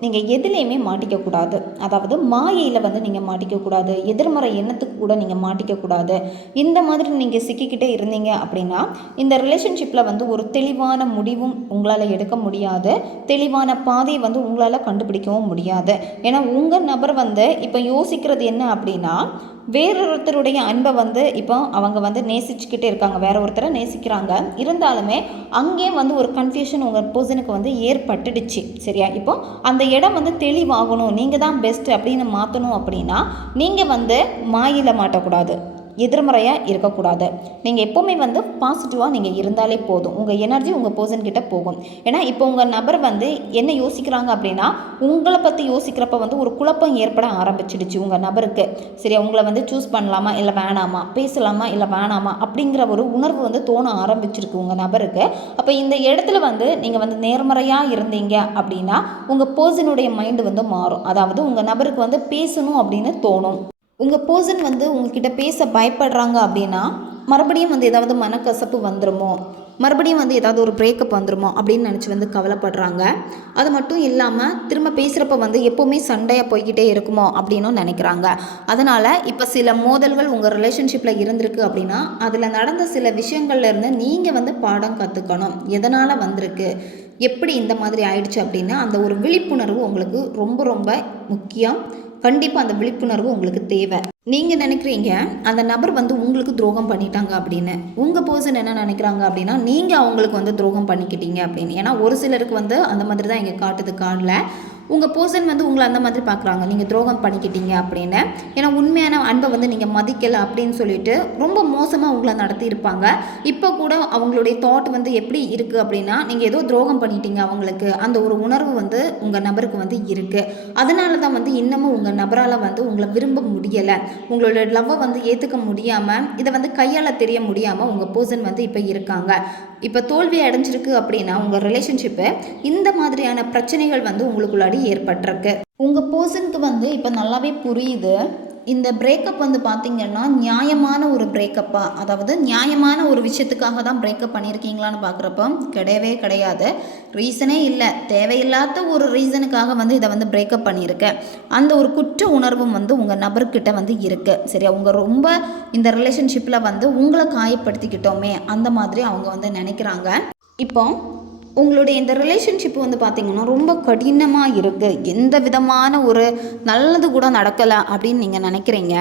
நீங்கள் எதுலேயுமே மாட்டிக்கக்கூடாது. அதாவது மாயையில் வந்து நீங்கள் மாட்டிக்கக்கூடாது, எதிர்மறை எண்ணத்துக்கு கூட நீங்கள் மாட்டிக்கக்கூடாது. இந்த மாதிரி நீங்கள் சிக்கிக்கிட்டே இருந்தீங்க அப்படின்னா இந்த ரிலேஷன்ஷிப்பில் வந்து ஒரு தெளிவான முடிவும் உங்களால் எடுக்க முடியாது, தெளிவான பாதையை வந்து உங்களால் கண்டுபிடிக்கவும் முடியாது. ஏன்னா உங்கள் நபர் வந்து இப்போ யோசிக்கிறது என்ன அப்படின்னா, வேறொருத்தருடைய அன்பை வந்து இப்போ அவங்க வந்து நேசிச்சுக்கிட்டே இருக்காங்க, வேற ஒருத்தரை நேசிக்கிறாங்க. இருந்தாலுமே அங்கே வந்து ஒரு கன்ஃபியூஷன் உங்கள் பர்சனுக்கு வந்து ஏற்பட்டுடுச்சு. சரியா? இப்போ அந்த இடம் வந்து தெளிவாகணும், நீங்கள் தான் பெஸ்ட் அப்படின்னு மாற்றணும் அப்படின்னா நீங்கள் வந்து மாயில் மாட்டக்கூடாது, எதிர்மறையாக இருக்கக்கூடாது. நீங்கள் எப்போவுமே வந்து பாசிட்டிவாக நீங்கள் இருந்தாலே போதும். உங்கள் எனர்ஜி உங்கள் பர்சன் கிட்ட போகும். ஏன்னா இப்போ உங்கள் நபர் வந்து என்ன யோசிக்கிறாங்க அப்படின்னா உங்களை பற்றி யோசிக்கிறப்ப வந்து ஒரு குழப்பம் ஏற்பட ஆரம்பிச்சிடுச்சு உங்கள் நபருக்கு. சரியா, உங்களை வந்து சூஸ் பண்ணலாமா இல்லை வேணாமா, பேசலாமா இல்லை வேணாமா அப்படிங்கிற ஒரு உணர்வு வந்து தோண ஆரம்பிச்சிருக்கு உங்கள் நபருக்கு. அப்போ இந்த இடத்துல வந்து நீங்கள் வந்து நேர்மறையாக இருந்தீங்க அப்படின்னா உங்கள் பர்சனுடைய மைண்டு வந்து மாறும். அதாவது உங்கள் நபருக்கு வந்து பேசணும் அப்படின்னு தோணும். உங்கள் பர்சன் வந்து உங்ககிட்ட பேச பயப்படுறாங்க அப்படின்னா மறுபடியும் வந்து ஏதாவது மனக்கசப்பு வந்துடுமோ, மறுபடியும் வந்து ஏதாவது ஒரு பிரேக்கப் வந்துடுமோ அப்படின்னு நினச்சி வந்து கவலைப்படுறாங்க. அது மட்டும் இல்லாமல் திரும்ப பேசுகிறப்ப வந்து எப்போவுமே சண்டையாக போய்கிட்டே இருக்குமோ அப்படின்னு நினைக்கிறாங்க. அதனால் இப்போ சில மோதல்கள் உங்கள் ரிலேஷன்ஷிப்பில் இருந்திருக்கு அப்படின்னா அதில் நடந்த சில விஷயங்கள்லேருந்து நீங்கள் வந்து பாடம் கற்றுக்கணும். எதனால் வந்திருக்கு, எப்படி இந்த மாதிரி ஆயிடுச்சு அப்படின்னு அந்த ஒரு விழிப்புணர்வு உங்களுக்கு ரொம்ப ரொம்ப முக்கியம். கண்டிப்பாக அந்த விழிப்புணர்வு உங்களுக்கு தேவை. நீங்கள் நினைக்கிறீங்க அந்த நபர் வந்து உங்களுக்கு துரோகம் பண்ணிட்டாங்க அப்படின்னு, உங்கள் பர்சன் என்ன நினைக்கிறாங்க அப்படின்னா நீங்கள் அவங்களுக்கு வந்து துரோகம் பண்ணிக்கிட்டீங்க அப்படின்னு. ஏன்னா ஒரு சிலருக்கு வந்து அந்த மாதிரி தான் இங்கே காட்டுது கார்டில். உங்கள் பர்சன் வந்து உங்களை அந்த மாதிரி பார்க்குறாங்க, நீங்கள் துரோகம் பண்ணிக்கிட்டீங்க அப்படின்னு. ஏன்னா உண்மையான அன்பை வந்து நீங்கள் மதிக்கலை அப்படின்னு சொல்லிட்டு ரொம்ப மோசமாக உங்களை நடத்தியிருப்பாங்க. இப்போ கூட அவங்களுடைய தாட் வந்து எப்படி இருக்குது அப்படின்னா நீங்கள் ஏதோ துரோகம் பண்ணிட்டீங்க அவங்களுக்கு, அந்த ஒரு உணர்வு வந்து உங்கள் நபருக்கு வந்து இருக்குது. அதனால தான் வந்து இன்னமும் உங்கள் நபரால் வந்து உங்களை விரும்ப முடியலை, உங்களோட லவ்வை வந்து ஏற்றுக்க முடியாமல், இதை வந்து கையால் தெரிய முடியாமல் உங்கள் பர்சன் வந்து இப்போ இருக்காங்க. இப்போ தோல்வி அடைஞ்சிருக்கு அப்படின்னா உங்கள் ரிலேஷன்ஷிப்பு இந்த மாதிரியான பிரச்சனைகள் வந்து உங்களுக்குள்ளாடி ஏற்பட்டிருக்கு. உங்கள் பர்சனுக்கு வந்து இப்போ நல்லாவே புரியுது இந்த பிரேக்கப் வந்து பார்த்திங்கன்னா நியாயமான ஒரு பிரேக்கப்பா, அதாவது நியாயமான ஒரு விஷயத்துக்காக தான் பிரேக்கப் பண்ணியிருக்கீங்களான்னு பார்க்குறப்ப கிடையவே கிடையாது. ரீசனே இல்லை, தேவையில்லாத ஒரு ரீசனுக்காக வந்து இதை வந்து பிரேக்கப் பண்ணியிருக்கேன். அந்த ஒரு குற்ற உணர்வும் வந்து உங்கள் நபர்கிட்ட வந்து இருக்குது. சரியா, உங்கள் ரொம்ப இந்த ரிலேஷன்ஷிப்பில் வந்து உங்களை காயப்படுத்திக்கிட்டோமே அந்த மாதிரி அவங்க வந்து நினைக்கிறாங்க. இப்போ உங்களுடைய இந்த ரிலேஷன்ஷிப் வந்து பார்த்திங்கன்னா ரொம்ப கடினமாக இருக்குது, எந்த விதமான ஒரு நல்லது கூட நடக்கலை அப்படின்னு நீங்கள் நினைக்கிறீங்க.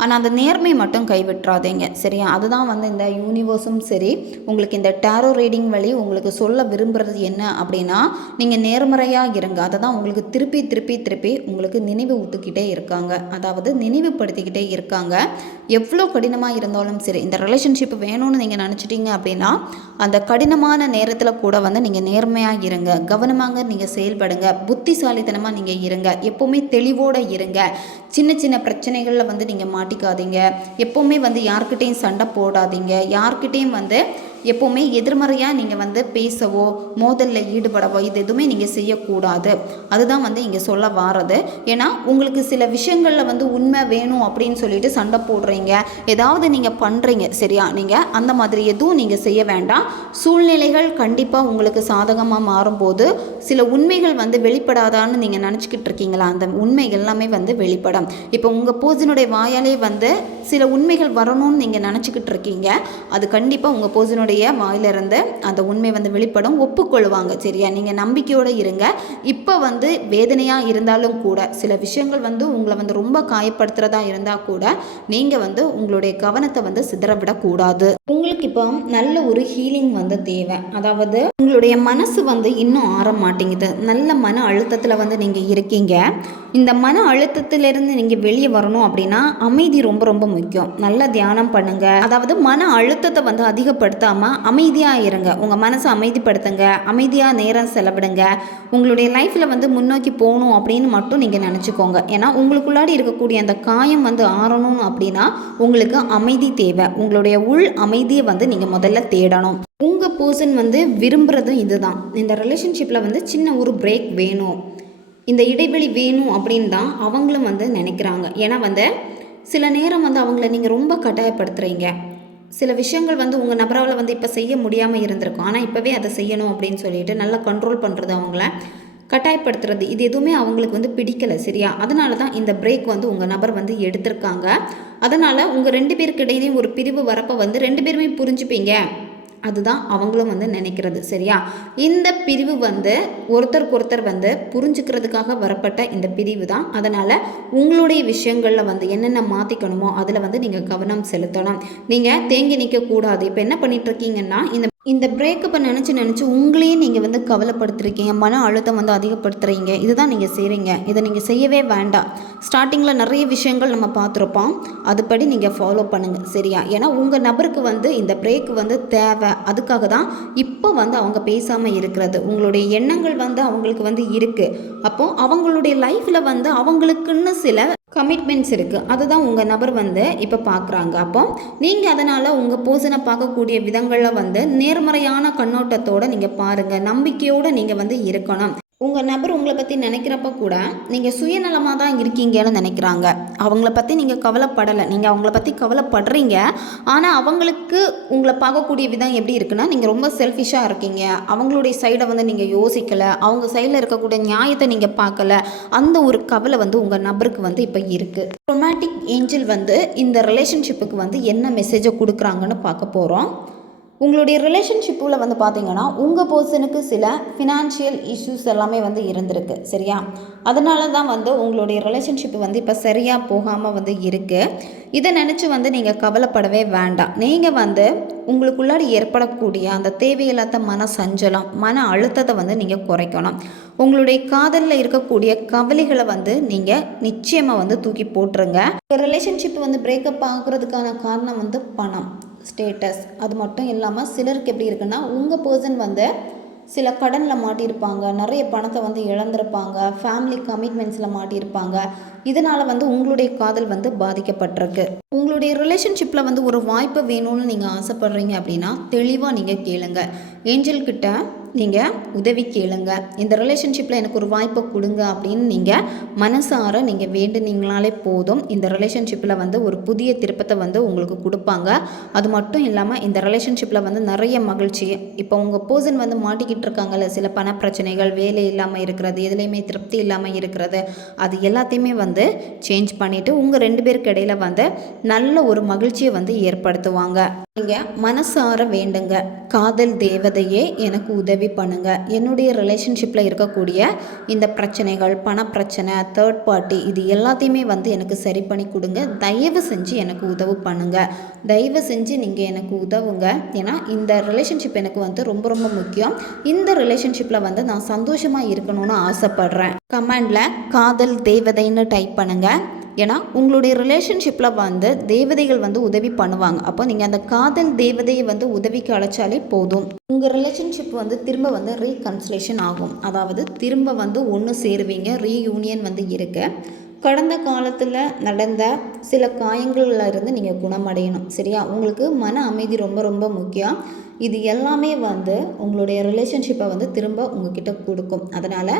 ஆனால் அந்த நேர்மை மட்டும் கைவிட்டுறாதீங்க. சரியா, அதுதான் வந்து இந்த யூனிவர்ஸும் சரி உங்களுக்கு இந்த டேரோ ரீடிங் வழி உங்களுக்கு சொல்ல விரும்புகிறது என்ன அப்படின்னா நீங்கள் நேர்மறையாக இருங்க. அதை தான் உங்களுக்கு திருப்பி திருப்பி திருப்பி உங்களுக்கு நினைவு ஊட்டுக்கிட்டே இருக்காங்க, அதாவது நினைவுபடுத்திக்கிட்டே இருக்காங்க. எவ்வளோ கடினமாக இருந்தாலும் சரி இந்த ரிலேஷன்ஷிப் வேணும்னு நீங்கள் நினச்சிட்டிங்க அப்படின்னா அந்த கடினமான நேரத்தில் கூட வந்து நீங்கள் நேர்மையாக இருங்க, கவனமாக நீங்கள் செயல்படுங்க, புத்திசாலித்தனமாக நீங்கள் இருங்க, எப்போவுமே தெளிவோடு இருங்க. சின்ன சின்ன பிரச்சனைகளில் வந்து நீங்கள் மாட்டிக்காதீங்க. எப்போவுமே வந்து யார்கிட்டையும் சண்டை போடாதீங்க. யார்கிட்டையும் வந்து எப்போவுமே எதிர்மறையாக நீங்கள் வந்து பேசவோ மோதலில் ஈடுபடவோ இது எதுவுமே நீங்கள் செய்யக்கூடாது. அதுதான் வந்து இங்கே சொல்ல வாரது. ஏன்னா உங்களுக்கு சில விஷயங்களில் வந்து உண்மை வேணும் அப்படின்னு சொல்லிட்டு சண்டை போடுறீங்க, ஏதாவது நீங்கள் பண்ணுறீங்க. சரியா, நீங்கள் அந்த மாதிரி எதுவும் நீங்கள் செய்ய வேண்டாம். சூழ்நிலைகள் கண்டிப்பாக உங்களுக்கு சாதகமாக மாறும்போது சில உண்மைகள் வந்து வெளிப்படாதான்னு நீங்கள் நினச்சிக்கிட்டு இருக்கீங்களா, அந்த உண்மை எல்லாமே வந்து வெளிப்படும். இப்போ உங்கள் பர்சனுடைய வாயாலே வந்து சில உண்மைகள் வரணும்னு நீங்கள் நினச்சிக்கிட்டு இருக்கீங்க, அது கண்டிப்பாக உங்கள் பர்சனுடைய வாயிலிருந்து அந்த உண்மை வந்து வெளிப்படும், ஒப்புக்கொள்வாங்க. சரியா, நீங்கள் நம்பிக்கையோடு இருங்க. இப்போ வந்து வேதனையாக இருந்தாலும் கூட சில விஷயங்கள் வந்து உங்களை வந்து ரொம்ப காயப்படுத்துகிறதா இருந்தால் கூட நீங்கள் வந்து உங்களுடைய கவனத்தை வந்து சிதறவிடக்கூடாது. உங்களுக்கு இப்போ நல்ல ஒரு ஹீலிங் வந்து தேவை. அதாவது உங்களுடைய மனசு வந்து இன்னும் ஆற மாட்டேங்குது, நல்ல மன அழுத்தத்தில் வந்து நீங்கள் இருக்கீங்க. இந்த மன அழுத்தத்திலிருந்து நீங்கள் வெளியே வரணும் அப்படின்னா அமைதி ரொம்ப ரொம்ப முக்கியம். நல்லா தியானம் பண்ணுங்க. அதாவது மன அழுத்தத்தை வந்து அதிகப்படுத்தாமல் அமைதியாக இருங்க, உங்கள் மனசை அமைதிப்படுத்துங்க, அமைதியாக நேரம் செலவிடுங்க. உங்களுடைய லைஃப்பில் வந்து முன்னோக்கி போகணும் அப்படின்னு மட்டும் நீங்கள் நினச்சிக்கோங்க. ஏன்னா உங்களுக்குள்ளாடி இருக்கக்கூடிய அந்த காயம் வந்து ஆறணும் அப்படின்னா உங்களுக்கு அமைதி தேவை. உங்களுடைய உள் அமைதியை வந்து நீங்கள் முதல்ல தேடணும். உங்கள் பர்சன் வந்து விரும்புகிறதும் இதுதான். இந்த ரிலேஷன்ஷிப்பில் வந்து சின்ன ஒரு பிரேக் வேணும், இந்த இடைவெளி வேணும் அப்படின்னு தான் அவங்களும் வந்து நினைக்கிறாங்க. ஏன்னா வந்து சில நேரம் வந்து அவங்கள நீங்கள் ரொம்ப கட்டாயப்படுத்துகிறீங்க. சில விஷயங்கள் வந்து உங்கள் நபரால் வந்து இப்போ செய்ய முடியாமல் இருந்திருக்கும், ஆனால் இப்போவே அதை செய்யணும் அப்படின்னு சொல்லிட்டு நல்லா கண்ட்ரோல் பண்ணுறது, அவங்கள கட்டாயப்படுத்துறது, இது எதுவுமே அவங்களுக்கு வந்து பிடிக்கலை. சரியா, அதனால தான் இந்த பிரேக் வந்து உங்கள் நபர் வந்து எடுத்திருக்காங்க. அதனால் உங்கள் 2 பேருக்கு இடையிலையும் ஒரு பிரிவு வரப்போ வந்து 2 பேருமே புரிஞ்சுப்பீங்க, அதுதான் அவங்களும் வந்து நினைக்கிறது. சரியா, இந்த பிரிவு வந்து ஒருத்தருக்கு வந்து புரிஞ்சுக்கிறதுக்காக வரப்பட்ட இந்த பிரிவு தான். அதனால் உங்களுடைய விஷயங்களில் வந்து என்னென்ன மாற்றிக்கணுமோ அதில் வந்து நீங்கள் கவனம் செலுத்தணும். நீங்கள் தேங்கி நிற்கக்கூடாது. இப்போ என்ன பண்ணிகிட்ருக்கீங்கன்னா இந்த இந்த பிரேக்கப்பை நினச்சி உங்களையே நீங்கள் வந்து கவலைப்படுத்துறீங்க, மன அழுத்தம் வந்து அதிகப்படுத்துகிறீங்க. இதுதான் நீங்கள் செய்கிறீங்க. இதை நீங்கள் செய்யவே வேண்டாம். ஸ்டார்டிங்கில் நிறைய விஷயங்கள் நம்ம பார்த்துருப்போம். அதுபடி நீங்கள் ஃபாலோ பண்ணுங்கள், சரியா? ஏன்னா உங்கள் நபருக்கு வந்து இந்த பிரேக் வந்து தேவை. அதுக்காக தான் இப்போ வந்து அவங்க பேசாமல் இருக்கிறது. உங்களுடைய எண்ணங்கள் வந்து அவங்களுக்கு வந்து இருக்குது. அப்போது அவங்களுடைய லைஃப்பில் வந்து அவங்களுக்குன்னு சில கமிட்மெண்ட்ஸ் இருக்குது. அதுதான் உங்கள் நபர் வந்து இப்போ பார்க்குறாங்க. அப்போ நீங்கள் அதனால் உங்கள் பர்சனை பார்க்கக்கூடிய விதங்களில் வந்து நேர்மறையான கண்ணோட்டத்தோடு நீங்கள் பாருங்கள். நம்பிக்கையோடு நீங்கள் வந்து இருக்கணும். உங்கள் நபர் உங்களை பற்றி நினைக்கிறப்ப கூட நீங்கள் சுயநலமாக தான் இருக்கீங்கன்னு நினைக்கிறாங்க. அவங்கள பற்றி நீங்கள் கவலைப்படலை. நீங்கள் அவங்கள பற்றி கவலைப்படுறீங்க. ஆனால் அவங்களுக்கு உங்களை பார்க்கக்கூடிய விதம் எப்படி இருக்குன்னா, நீங்கள் ரொம்ப செல்ஃபிஷாக இருக்கீங்க. அவங்களுடைய சைடை வந்து நீங்கள் யோசிக்கலை. அவங்க சைடில் இருக்கக்கூடிய நியாயத்தை நீங்கள் பார்க்கல. அந்த ஒரு கவலை வந்து உங்கள் நபருக்கு வந்து இப்போ இருக்குது. ரொமான்டிக் ஏஞ்சல் வந்து இந்த ரிலேஷன்ஷிப்புக்கு வந்து என்ன மெசேஜை கொடுக்குறாங்கன்னு பார்க்க போகிறோம். உங்களுடைய ரிலேஷன்ஷிப்பில் வந்து பார்த்தீங்கன்னா உங்கள் பர்சனுக்கு சில ஃபினான்ஷியல் இஷ்யூஸ் எல்லாமே வந்து இருந்திருக்கு, சரியா? அதனால தான் வந்து உங்களுடைய ரிலேஷன்ஷிப் வந்து இப்போ சரியாக போகாமல் வந்து இருக்குது. இதை நினச்சி வந்து நீங்கள் கவலைப்படவே வேண்டாம். நீங்கள் வந்து உங்களுக்குள்ளாடி ஏற்படக்கூடிய அந்த தேவையில்லாத மன சஞ்சலம், மன அழுத்தத்தை வந்து நீங்கள் குறைக்கணும். உங்களுடைய காதலில் இருக்கக்கூடிய கவலைகளை வந்து நீங்கள் நிச்சயமாக வந்து தூக்கி போட்டுருங்க. ரிலேஷன்ஷிப் வந்து பிரேக்கப் ஆகுறதுக்கான காரணம் வந்து பணம், ஸ்டேட்டஸ். அது மட்டும் இல்லாமல் சிலருக்கு எப்படி இருக்குன்னா, உங்கள் பர்சன் வந்து சில கடனில் மாட்டியிருப்பாங்க, நிறைய பணத்தை வந்து இழந்திருப்பாங்க, ஃபேமிலி கமிட்மெண்ட்ஸில் மாட்டியிருப்பாங்க. இதனால் வந்து உங்களுடைய காதல் வந்து பாதிக்கப்பட்டிருக்கு. உங்களுடைய ரிலேஷன்ஷிப்பில் வந்து ஒரு வாய்ப்பு வேணும்னு நீங்கள் ஆசைப்படுறீங்க அப்படின்னா தெளிவாக நீங்கள் கேளுங்க. ஏஞ்சல்கிட்ட நீங்கள் உதவி கேளுங்க. இந்த ரிலேஷன்ஷிப்பில் எனக்கு ஒரு வாய்ப்பை கொடுங்க அப்படின்னு நீங்கள் மனசார நீங்கள் வேண்டுனீங்களாலே போதும். இந்த ரிலேஷன்ஷிப்பில் வந்து ஒரு புதிய திருப்பத்தை வந்து உங்களுக்கு கொடுப்பாங்க. அது மட்டும் இல்லாமல் இந்த ரிலேஷன்ஷிப்பில் வந்து நிறைய மகிழ்ச்சி. இப்போ உங்கள் பர்சன் வந்து மாட்டிக்கிட்டு இருக்காங்கல்ல, சில பண பிரச்சனைகள், வேலை இல்லாமல் இருக்கிறது, எதுலேயுமே திருப்தி இல்லாமல் இருக்கிறது, அது எல்லாத்தையுமே வந்து சேஞ்ச் பண்ணிவிட்டு உங்கள் 2 பேருக்கு இடையில் வந்து நல்ல ஒரு மகிழ்ச்சியை வந்து ஏற்படுத்துவாங்க. நீங்கள் மனசார வேண்டுங்க, காதல் தேவதையே எனக்கு உதவி பண்ணுங்க. என்னுடைய ரிலேஷன்ஷிப்பில் இருக்கக்கூடிய இந்த பிரச்சனைகள், பணப்பிரச்சனை, தேர்ட் பார்ட்டி, இது எல்லாத்தையுமே வந்து எனக்கு சரி பண்ணி கொடுங்க. தயவு செஞ்சு எனக்கு உதவு பண்ணுங்க. தயவு செஞ்சு நீங்கள் எனக்கு உதவுங்க. ஏன்னா இந்த ரிலேஷன்ஷிப் எனக்கு வந்து ரொம்ப ரொம்ப முக்கியம். இந்த ரிலேஷன்ஷிப்பில் வந்து நான் சந்தோஷமாக இருக்கணும்னு ஆசைப்பட்றேன். கமெண்டில் காதல் தேவதைன்னு டைப் பண்ணுங்கள். ஏன்னா உங்களுடைய ரிலேஷன்ஷிப்பில் வந்து தேவதைகள் வந்து உதவி பண்ணுவாங்க. அப்போ நீங்கள் அந்த காதல் தேவதையை வந்து உதவிக்கு அழைச்சாலே போதும். உங்கள் ரிலேஷன்ஷிப் வந்து திரும்ப வந்து ரீகன்சிலேஷன் ஆகும். அதாவது திரும்ப வந்து ஒன்று சேருவீங்க. ரீயூனியன் வந்து இருக்கு. கடந்த காலத்தில் நடந்த சில காயங்கள்ல இருந்து நீங்கள் குணமடையணும், சரியா? உங்களுக்கு மன அமைதி ரொம்ப ரொம்ப முக்கியம். இது எல்லாமே வந்து உங்களுடைய ரிலேஷன்ஷிப்பை வந்து திரும்ப உங்ககிட்ட கொடுக்கும். அதனால்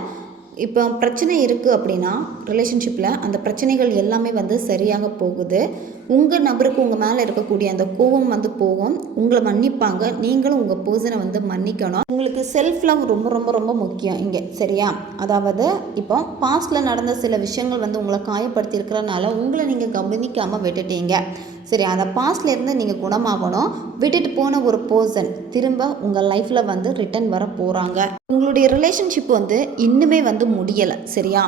இப்போ பிரச்சனை இருக்குது அப்படின்னா ரிலேஷன்ஷிப்பில் அந்த பிரச்சனைகள் எல்லாமே வந்து சரியாக போகுது. உங்கள் நபருக்கு உங்கள் மேலே இருக்கக்கூடிய அந்த கோபம் வந்து போகும். உங்களை மன்னிப்பாங்க. நீங்களும் உங்கள் பர்சனை வந்து மன்னிக்கணும். உங்களுக்கு செல்ஃப் லவ் ரொம்ப ரொம்ப ரொம்ப முக்கியம் இங்கே, சரியா? அதாவது இப்போ பாஸ்டில் நடந்த சில விஷயங்கள் வந்து உங்களை காயப்படுத்தி இருக்கிறனால உங்களை நீங்கள் கவனிக்காமல் விட்டுட்டீங்க, சரி? அந்த பாஸ்ட்லேருந்து நீங்கள் குணமாகணும். விட்டுட்டு போன ஒரு பர்சன் திரும்ப உங்கள் லைஃப்பில் வந்து ரிட்டன் வர போகிறாங்க. உங்களுடைய ரிலேஷன்ஷிப் வந்து இன்னுமே வந்து முடியலை, சரியா?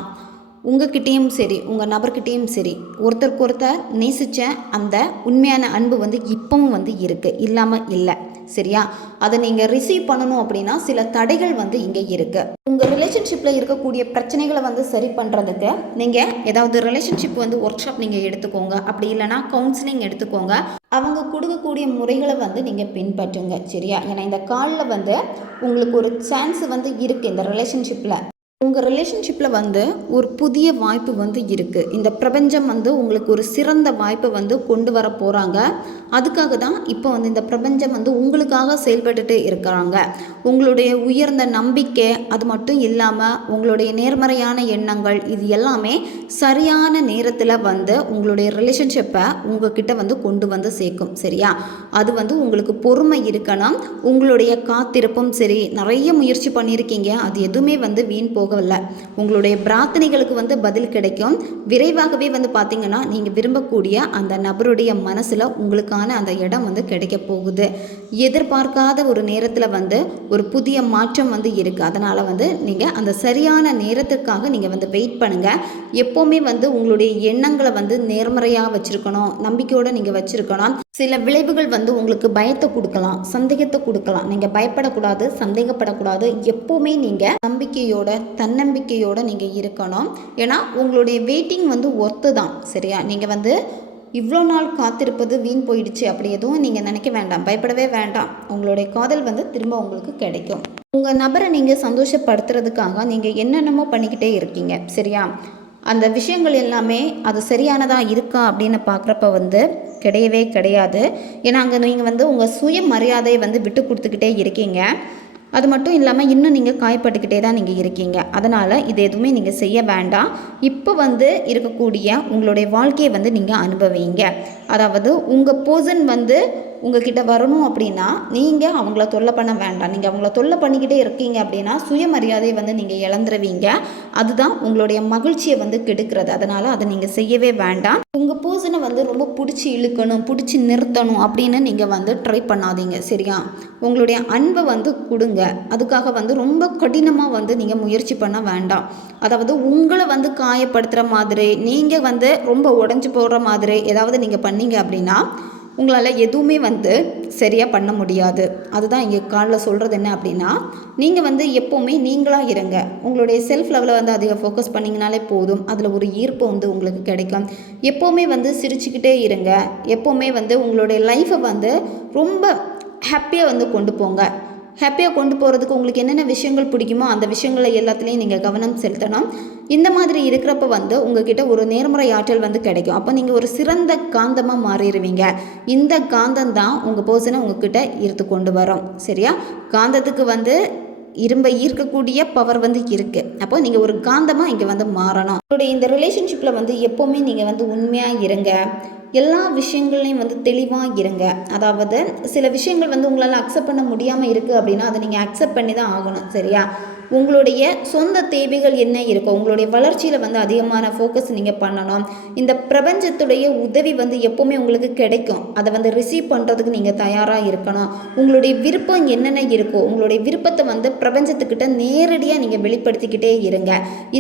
உங்ககிட்டேயும் சரி, உங்கள் நபர்கிட்டேயும் சரி, ஒருத்தருக்கு ஒருத்தர் நேசித்த அந்த உண்மையான அன்பு வந்து இப்பவும் வந்து இருக்குது, இல்லாமல் இல்லை, சரியா? அதை நீங்கள் ரிசீவ் பண்ணணும் அப்படின்னா சில தடைகள் வந்து இங்கே இருக்குது. உங்கள் ரிலேஷன்ஷிப்பில் இருக்கக்கூடிய பிரச்சனைகளை வந்து சரி பண்ணுறதுக்கு நீங்கள் ஏதாவது ரிலேஷன்ஷிப் வந்து ஒர்க் ஷாப் நீங்கள் எடுத்துக்கோங்க. அப்படி இல்லைனா கவுன்சிலிங் எடுத்துக்கோங்க. அவங்க கொடுக்கக்கூடிய முறைகளை வந்து நீங்கள் பின்பற்றுங்க, சரியா? ஏன்னா இந்த காலில் வந்து உங்களுக்கு ஒரு சான்ஸ் வந்து இருக்குது. இந்த ரிலேஷன்ஷிப்பில் உங்கள் ரிலேஷன்ஷிப்பில் வந்து ஒரு புதிய வாய்ப்பு வந்து இருக்குது. இந்த பிரபஞ்சம் வந்து உங்களுக்கு ஒரு சிறந்த வாய்ப்பை வந்து கொண்டு வர போகிறாங்க. அதுக்காக தான் இப்போ வந்து இந்த பிரபஞ்சம் வந்து உங்களுக்காக செயல்பட்டுட்டு இருக்கிறாங்க. உங்களுடைய உயர்ந்த நம்பிக்கை, அது மட்டும் இல்லாமல் உங்களுடைய நேர்மறையான எண்ணங்கள், இது எல்லாமே சரியான நேரத்தில் வந்து உங்களுடைய ரிலேஷன்ஷிப்பை உங்ககிட்ட வந்து கொண்டு வந்து சேர்க்கும், சரியா? அது வந்து உங்களுக்கு பொறுமை இருக்கணும். உங்களுடைய காத்திருப்பும் சரி, நிறைய முயற்சி பண்ணியிருக்கீங்க, அது எதுவுமே வந்து வீண் போக போகவில்லை. உங்களுடைய பிரார்த்தனைகளுக்கு வந்து பதில் கிடைக்கும். விரைவாகவே வந்து பார்த்திங்கன்னா நீங்கள் விரும்பக்கூடிய அந்த நபருடைய மனசில் உங்களுக்கான அந்த இடம் வந்து கிடைக்க போகுது. எதிர்பார்க்காத ஒரு நேரத்தில் வந்து ஒரு புதிய மாற்றம் வந்து இருக்குது. அதனால் வந்து நீங்கள் அந்த சரியான நேரத்திற்காக நீங்கள் வந்து வெயிட் பண்ணுங்கள். எப்போவுமே வந்து உங்களுடைய எண்ணங்களை வந்து நேர்மறையாக வச்சுருக்கணும், நம்பிக்கையோடு நீங்கள் வச்சுருக்கணும். சில விளைவுகள் வந்து உங்களுக்கு பயத்தை கொடுக்கலாம், சந்தேகத்தை கொடுக்கலாம். நீங்கள் பயப்படக்கூடாது, சந்தேகப்படக்கூடாது. எப்போவுமே நீங்கள் நம்பிக்கையோட தன்னம்பிக்கையோடு நீங்கள் இருக்கணும். ஏன்னா உங்களுடைய வெயிட்டிங் வந்து ஒர்த்து தான். சரியா? நீங்கள் வந்து இவ்வளோ நாள் காத்திருப்பது வீண் போயிடுச்சு அப்படி எதுவும் நீங்கள் நினைக்க வேண்டாம், பயப்படவே வேண்டாம். உங்களுடைய காதல் வந்து திரும்ப உங்களுக்கு கிடைக்கும். உங்கள் நபரை நீங்கள் சந்தோஷப்படுத்துறதுக்காக நீங்கள் என்னென்னமோ பண்ணிக்கிட்டே இருக்கீங்க. சரியா? அந்த விஷயங்கள் எல்லாமே அது சரியானதாக இருக்கா அப்படின்னு பார்க்குறப்ப வந்து கிடையவே கிடையாது. ஏன்னா அங்கே நீங்கள் வந்து உங்கள் சுயமரியாதையை வந்து விட்டு கொடுத்துக்கிட்டே இருக்கீங்க. அது மட்டும் இல்லாமல் இன்னும் நீங்கள் காயப்பட்டுக்கிட்டே தான் நீங்கள் இருக்கீங்க. அதனால் இது எதுவுமே நீங்கள் செய்ய வேண்டாம். இப்போ வந்து இருக்கக்கூடிய உங்களுடைய வாழ்க்கையை வந்து நீங்கள் அனுபவிங்க. அதாவது உங்கள் பர்சன் வந்து உங்ககிட்ட வரணும் அப்படின்னா நீங்கள் அவங்கள தொல்லை பண்ண வேண்டாம். நீங்கள் அவங்கள தொல்லை பண்ணிக்கிட்டே இருக்கீங்க அப்படின்னா சுயமரியாதையை வந்து நீங்கள் இழந்துருவீங்க. அதுதான் உங்களுடைய மகிழ்ச்சியை வந்து கெடுக்கிறது. அதனால் அதை நீங்கள் செய்யவே வேண்டாம். உங்கள் பர்சனை வந்து ரொம்ப பிடிச்சி இழுக்கணும், பிடிச்சி நிறுத்தணும் அப்படின்னு நீங்கள் வந்து ட்ரை பண்ணாதீங்க. சரியா? உங்களுடைய அன்பை வந்து கொடுங்க. அதுக்காக வந்து ரொம்ப கடினமாக வந்து நீங்கள் முயற்சி பண்ண வேண்டாம். அதாவது உங்களை வந்து காயப்படுத்துகிற மாதிரி, நீங்கள் வந்து ரொம்ப உடஞ்சி போடுற மாதிரி ஏதாவது நீங்கள் பண்ணீங்க அப்படின்னா உங்களால் எதுவுமே வந்து சரியாக பண்ண முடியாது. அதுதான் இங்கே காலில் சொல்கிறது என்ன அப்படின்னா, நீங்கள் வந்து எப்போவுமே நீங்களாக இருங்க. உங்களுடைய செல்ஃப் லெவலில் வந்து அதிக ஃபோக்கஸ் பண்ணிங்கனாலே போதும். அதில் ஒரு ஈர்ப்பு வந்து உங்களுக்கு கிடைக்கும். எப்போவுமே வந்து சிரிச்சுக்கிட்டே இருங்க. எப்போவுமே வந்து உங்களுடைய லைஃப்பை வந்து ரொம்ப ஹாப்பியாக வந்து கொண்டு போங்க. ஹாப்பியாக கொண்டு போகிறதுக்கு உங்களுக்கு என்னென்ன விஷயங்கள் பிடிக்குமோ அந்த விஷயங்களை எல்லாத்துலேயும் நீங்கள் கவனம் செலுத்தணும். இந்த மாதிரி இருக்கிறப்ப வந்து உங்ககிட்ட ஒரு நேர்மறை ஆற்றல் வந்து கிடைக்கும். அப்போ நீங்கள் ஒரு சிறந்த காந்தமாக மாறிடுவீங்க. இந்த காந்தம் தான் உங்கள் பர்சனை உங்ககிட்ட ஈர்த்து கொண்டு வரும். சரியா? காந்தத்துக்கு வந்து இரும்பை ஈர்க்கக்கூடிய பவர் வந்து இருக்குது. அப்போ நீங்கள் ஒரு காந்தமாக இங்கே வந்து மாறணும். உங்களுடைய இந்த ரிலேஷன்ஷிப்பில் வந்து எப்போவுமே நீங்கள் வந்து உண்மையாக இருங்க. எல்லா விஷயங்கள்லையும் வந்து தெளிவாக இருங்க. அதாவது சில விஷயங்கள் வந்து உங்களால் அக்செப்ட் பண்ண முடியாமல் இருக்குது அப்படின்னா அதை நீங்கள் அக்செப்ட் பண்ணி தான் ஆகணும். சரியா? உங்களுடைய சொந்த தேவைகள் என்ன இருக்கோ உங்களுடைய வளர்ச்சியில் வந்து அதிகமான ஃபோக்கஸ் நீங்கள் பண்ணணும். இந்த பிரபஞ்சத்துடைய உதவி வந்து எப்போவுமே உங்களுக்கு கிடைக்கும். அதை வந்து ரிசீவ் பண்ணுறதுக்கு நீங்கள் தயாராக இருக்கணும். உங்களுடைய விருப்பம் என்னென்ன இருக்கோ உங்களுடைய விருப்பத்தை வந்து பிரபஞ்சத்துக்கிட்ட நேரடியாக நீங்கள் வெளிப்படுத்திக்கிட்டே இருங்க.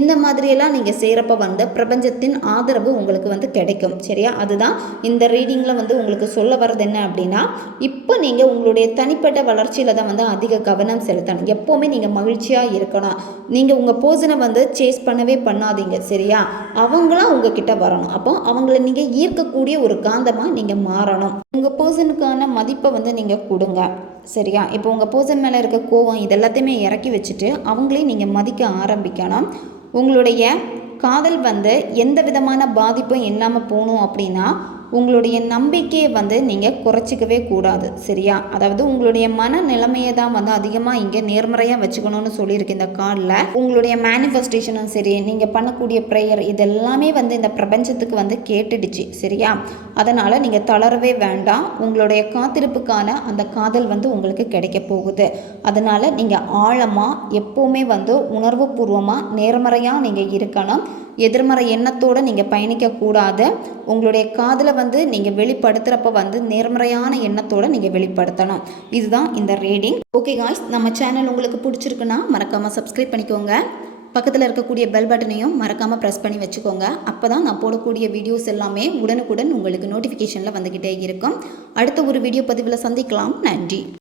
இந்த மாதிரியெல்லாம் நீங்கள் செய்கிறப்ப வந்து பிரபஞ்சத்தின் ஆதரவு உங்களுக்கு வந்து கிடைக்கும். சரியா? அதுதான் இந்த ரீடிங்கில் வந்து உங்களுக்கு சொல்ல வர்றது என்ன அப்படின்னா, இப்போ நீங்கள் உங்களுடைய தனிப்பட்ட வளர்ச்சியில் தான் வந்து அதிக கவனம் செலுத்தணும். எப்போவுமே நீங்கள் மகிழ்ச்சியாக இருக்கணும். நீங்கள் உங்கள் பர்சனை வந்து சேஸ் பண்ணவே பண்ணாதீங்க. சரியா? அவங்களாம் உங்ககிட்ட வரணும். அப்போ அவங்கள நீங்கள் ஈர்க்கக்கூடிய ஒரு காந்தமாக நீங்கள் மாறணும். உங்கள் பர்சனுக்கான மதிப்பை வந்து நீங்கள் கொடுங்க. சரியா? இப்போ உங்கள் பர்சன் மேலே இருக்க கோவம் இதெல்லாத்தையுமே இறக்கி வச்சுட்டு அவங்களையும் நீங்கள் மதிக்க ஆரம்பிக்கணும். உங்களுடைய காதல் வந்து எந்த விதமான பாதிப்பும் இல்லாமல் போகணும் அப்படின்னா உங்களுடைய நம்பிக்கையை வந்து நீங்கள் குறைச்சிக்கவே கூடாது. சரியா? அதாவது உங்களுடைய மன நிலைமையை தான் வந்து அதிகமாக இங்கே நேர்மறையாக வச்சுக்கணும்னு சொல்லியிருக்கு இந்த கார்டில். உங்களுடைய மேனிஃபெஸ்டேஷனும் சரி, நீங்கள் பண்ணக்கூடிய ப்ரேயர் இதெல்லாமே வந்து இந்த பிரபஞ்சத்துக்கு வந்து கேட்டுடுச்சு. சரியா? அதனால் நீங்கள் தளரவே வேண்டாம். உங்களுடைய காத்திருப்புக்கான அந்த காதல் வந்து உங்களுக்கு கிடைக்க போகுது. அதனால் நீங்கள் ஆழமாக எப்போவுமே வந்து உணர்வுபூர்வமாக நேர்மறையாக நீங்கள் இருக்கணும். எதிர்மறை எண்ணத்தோடு நீங்கள் பயணிக்கக்கூடாது. உங்களுடைய காதலை வந்து நீங்கள் வெளிப்படுத்துகிறப்ப வந்து நேர்மறையான எண்ணத்தோடு நீங்கள் வெளிப்படுத்தணும். இதுதான் இந்த ரீடிங். ஓகே காய்ஸ், நம்ம சேனல் உங்களுக்கு பிடிச்சிருக்குன்னா மறக்காமல் சப்ஸ்கிரைப் பண்ணிக்கோங்க. பக்கத்தில் இருக்கக்கூடிய பெல் பட்டனையும் மறக்காமல் ப்ரெஸ் பண்ணி வச்சுக்கோங்க. அப்போ தான் நான் போடக்கூடிய வீடியோஸ் எல்லாமே உடனுக்குடன் உங்களுக்கு நோட்டிஃபிகேஷனில் வந்துக்கிட்டே இருக்கும். அடுத்த ஒரு வீடியோ பதிவில் சந்திக்கலாம். நன்றி.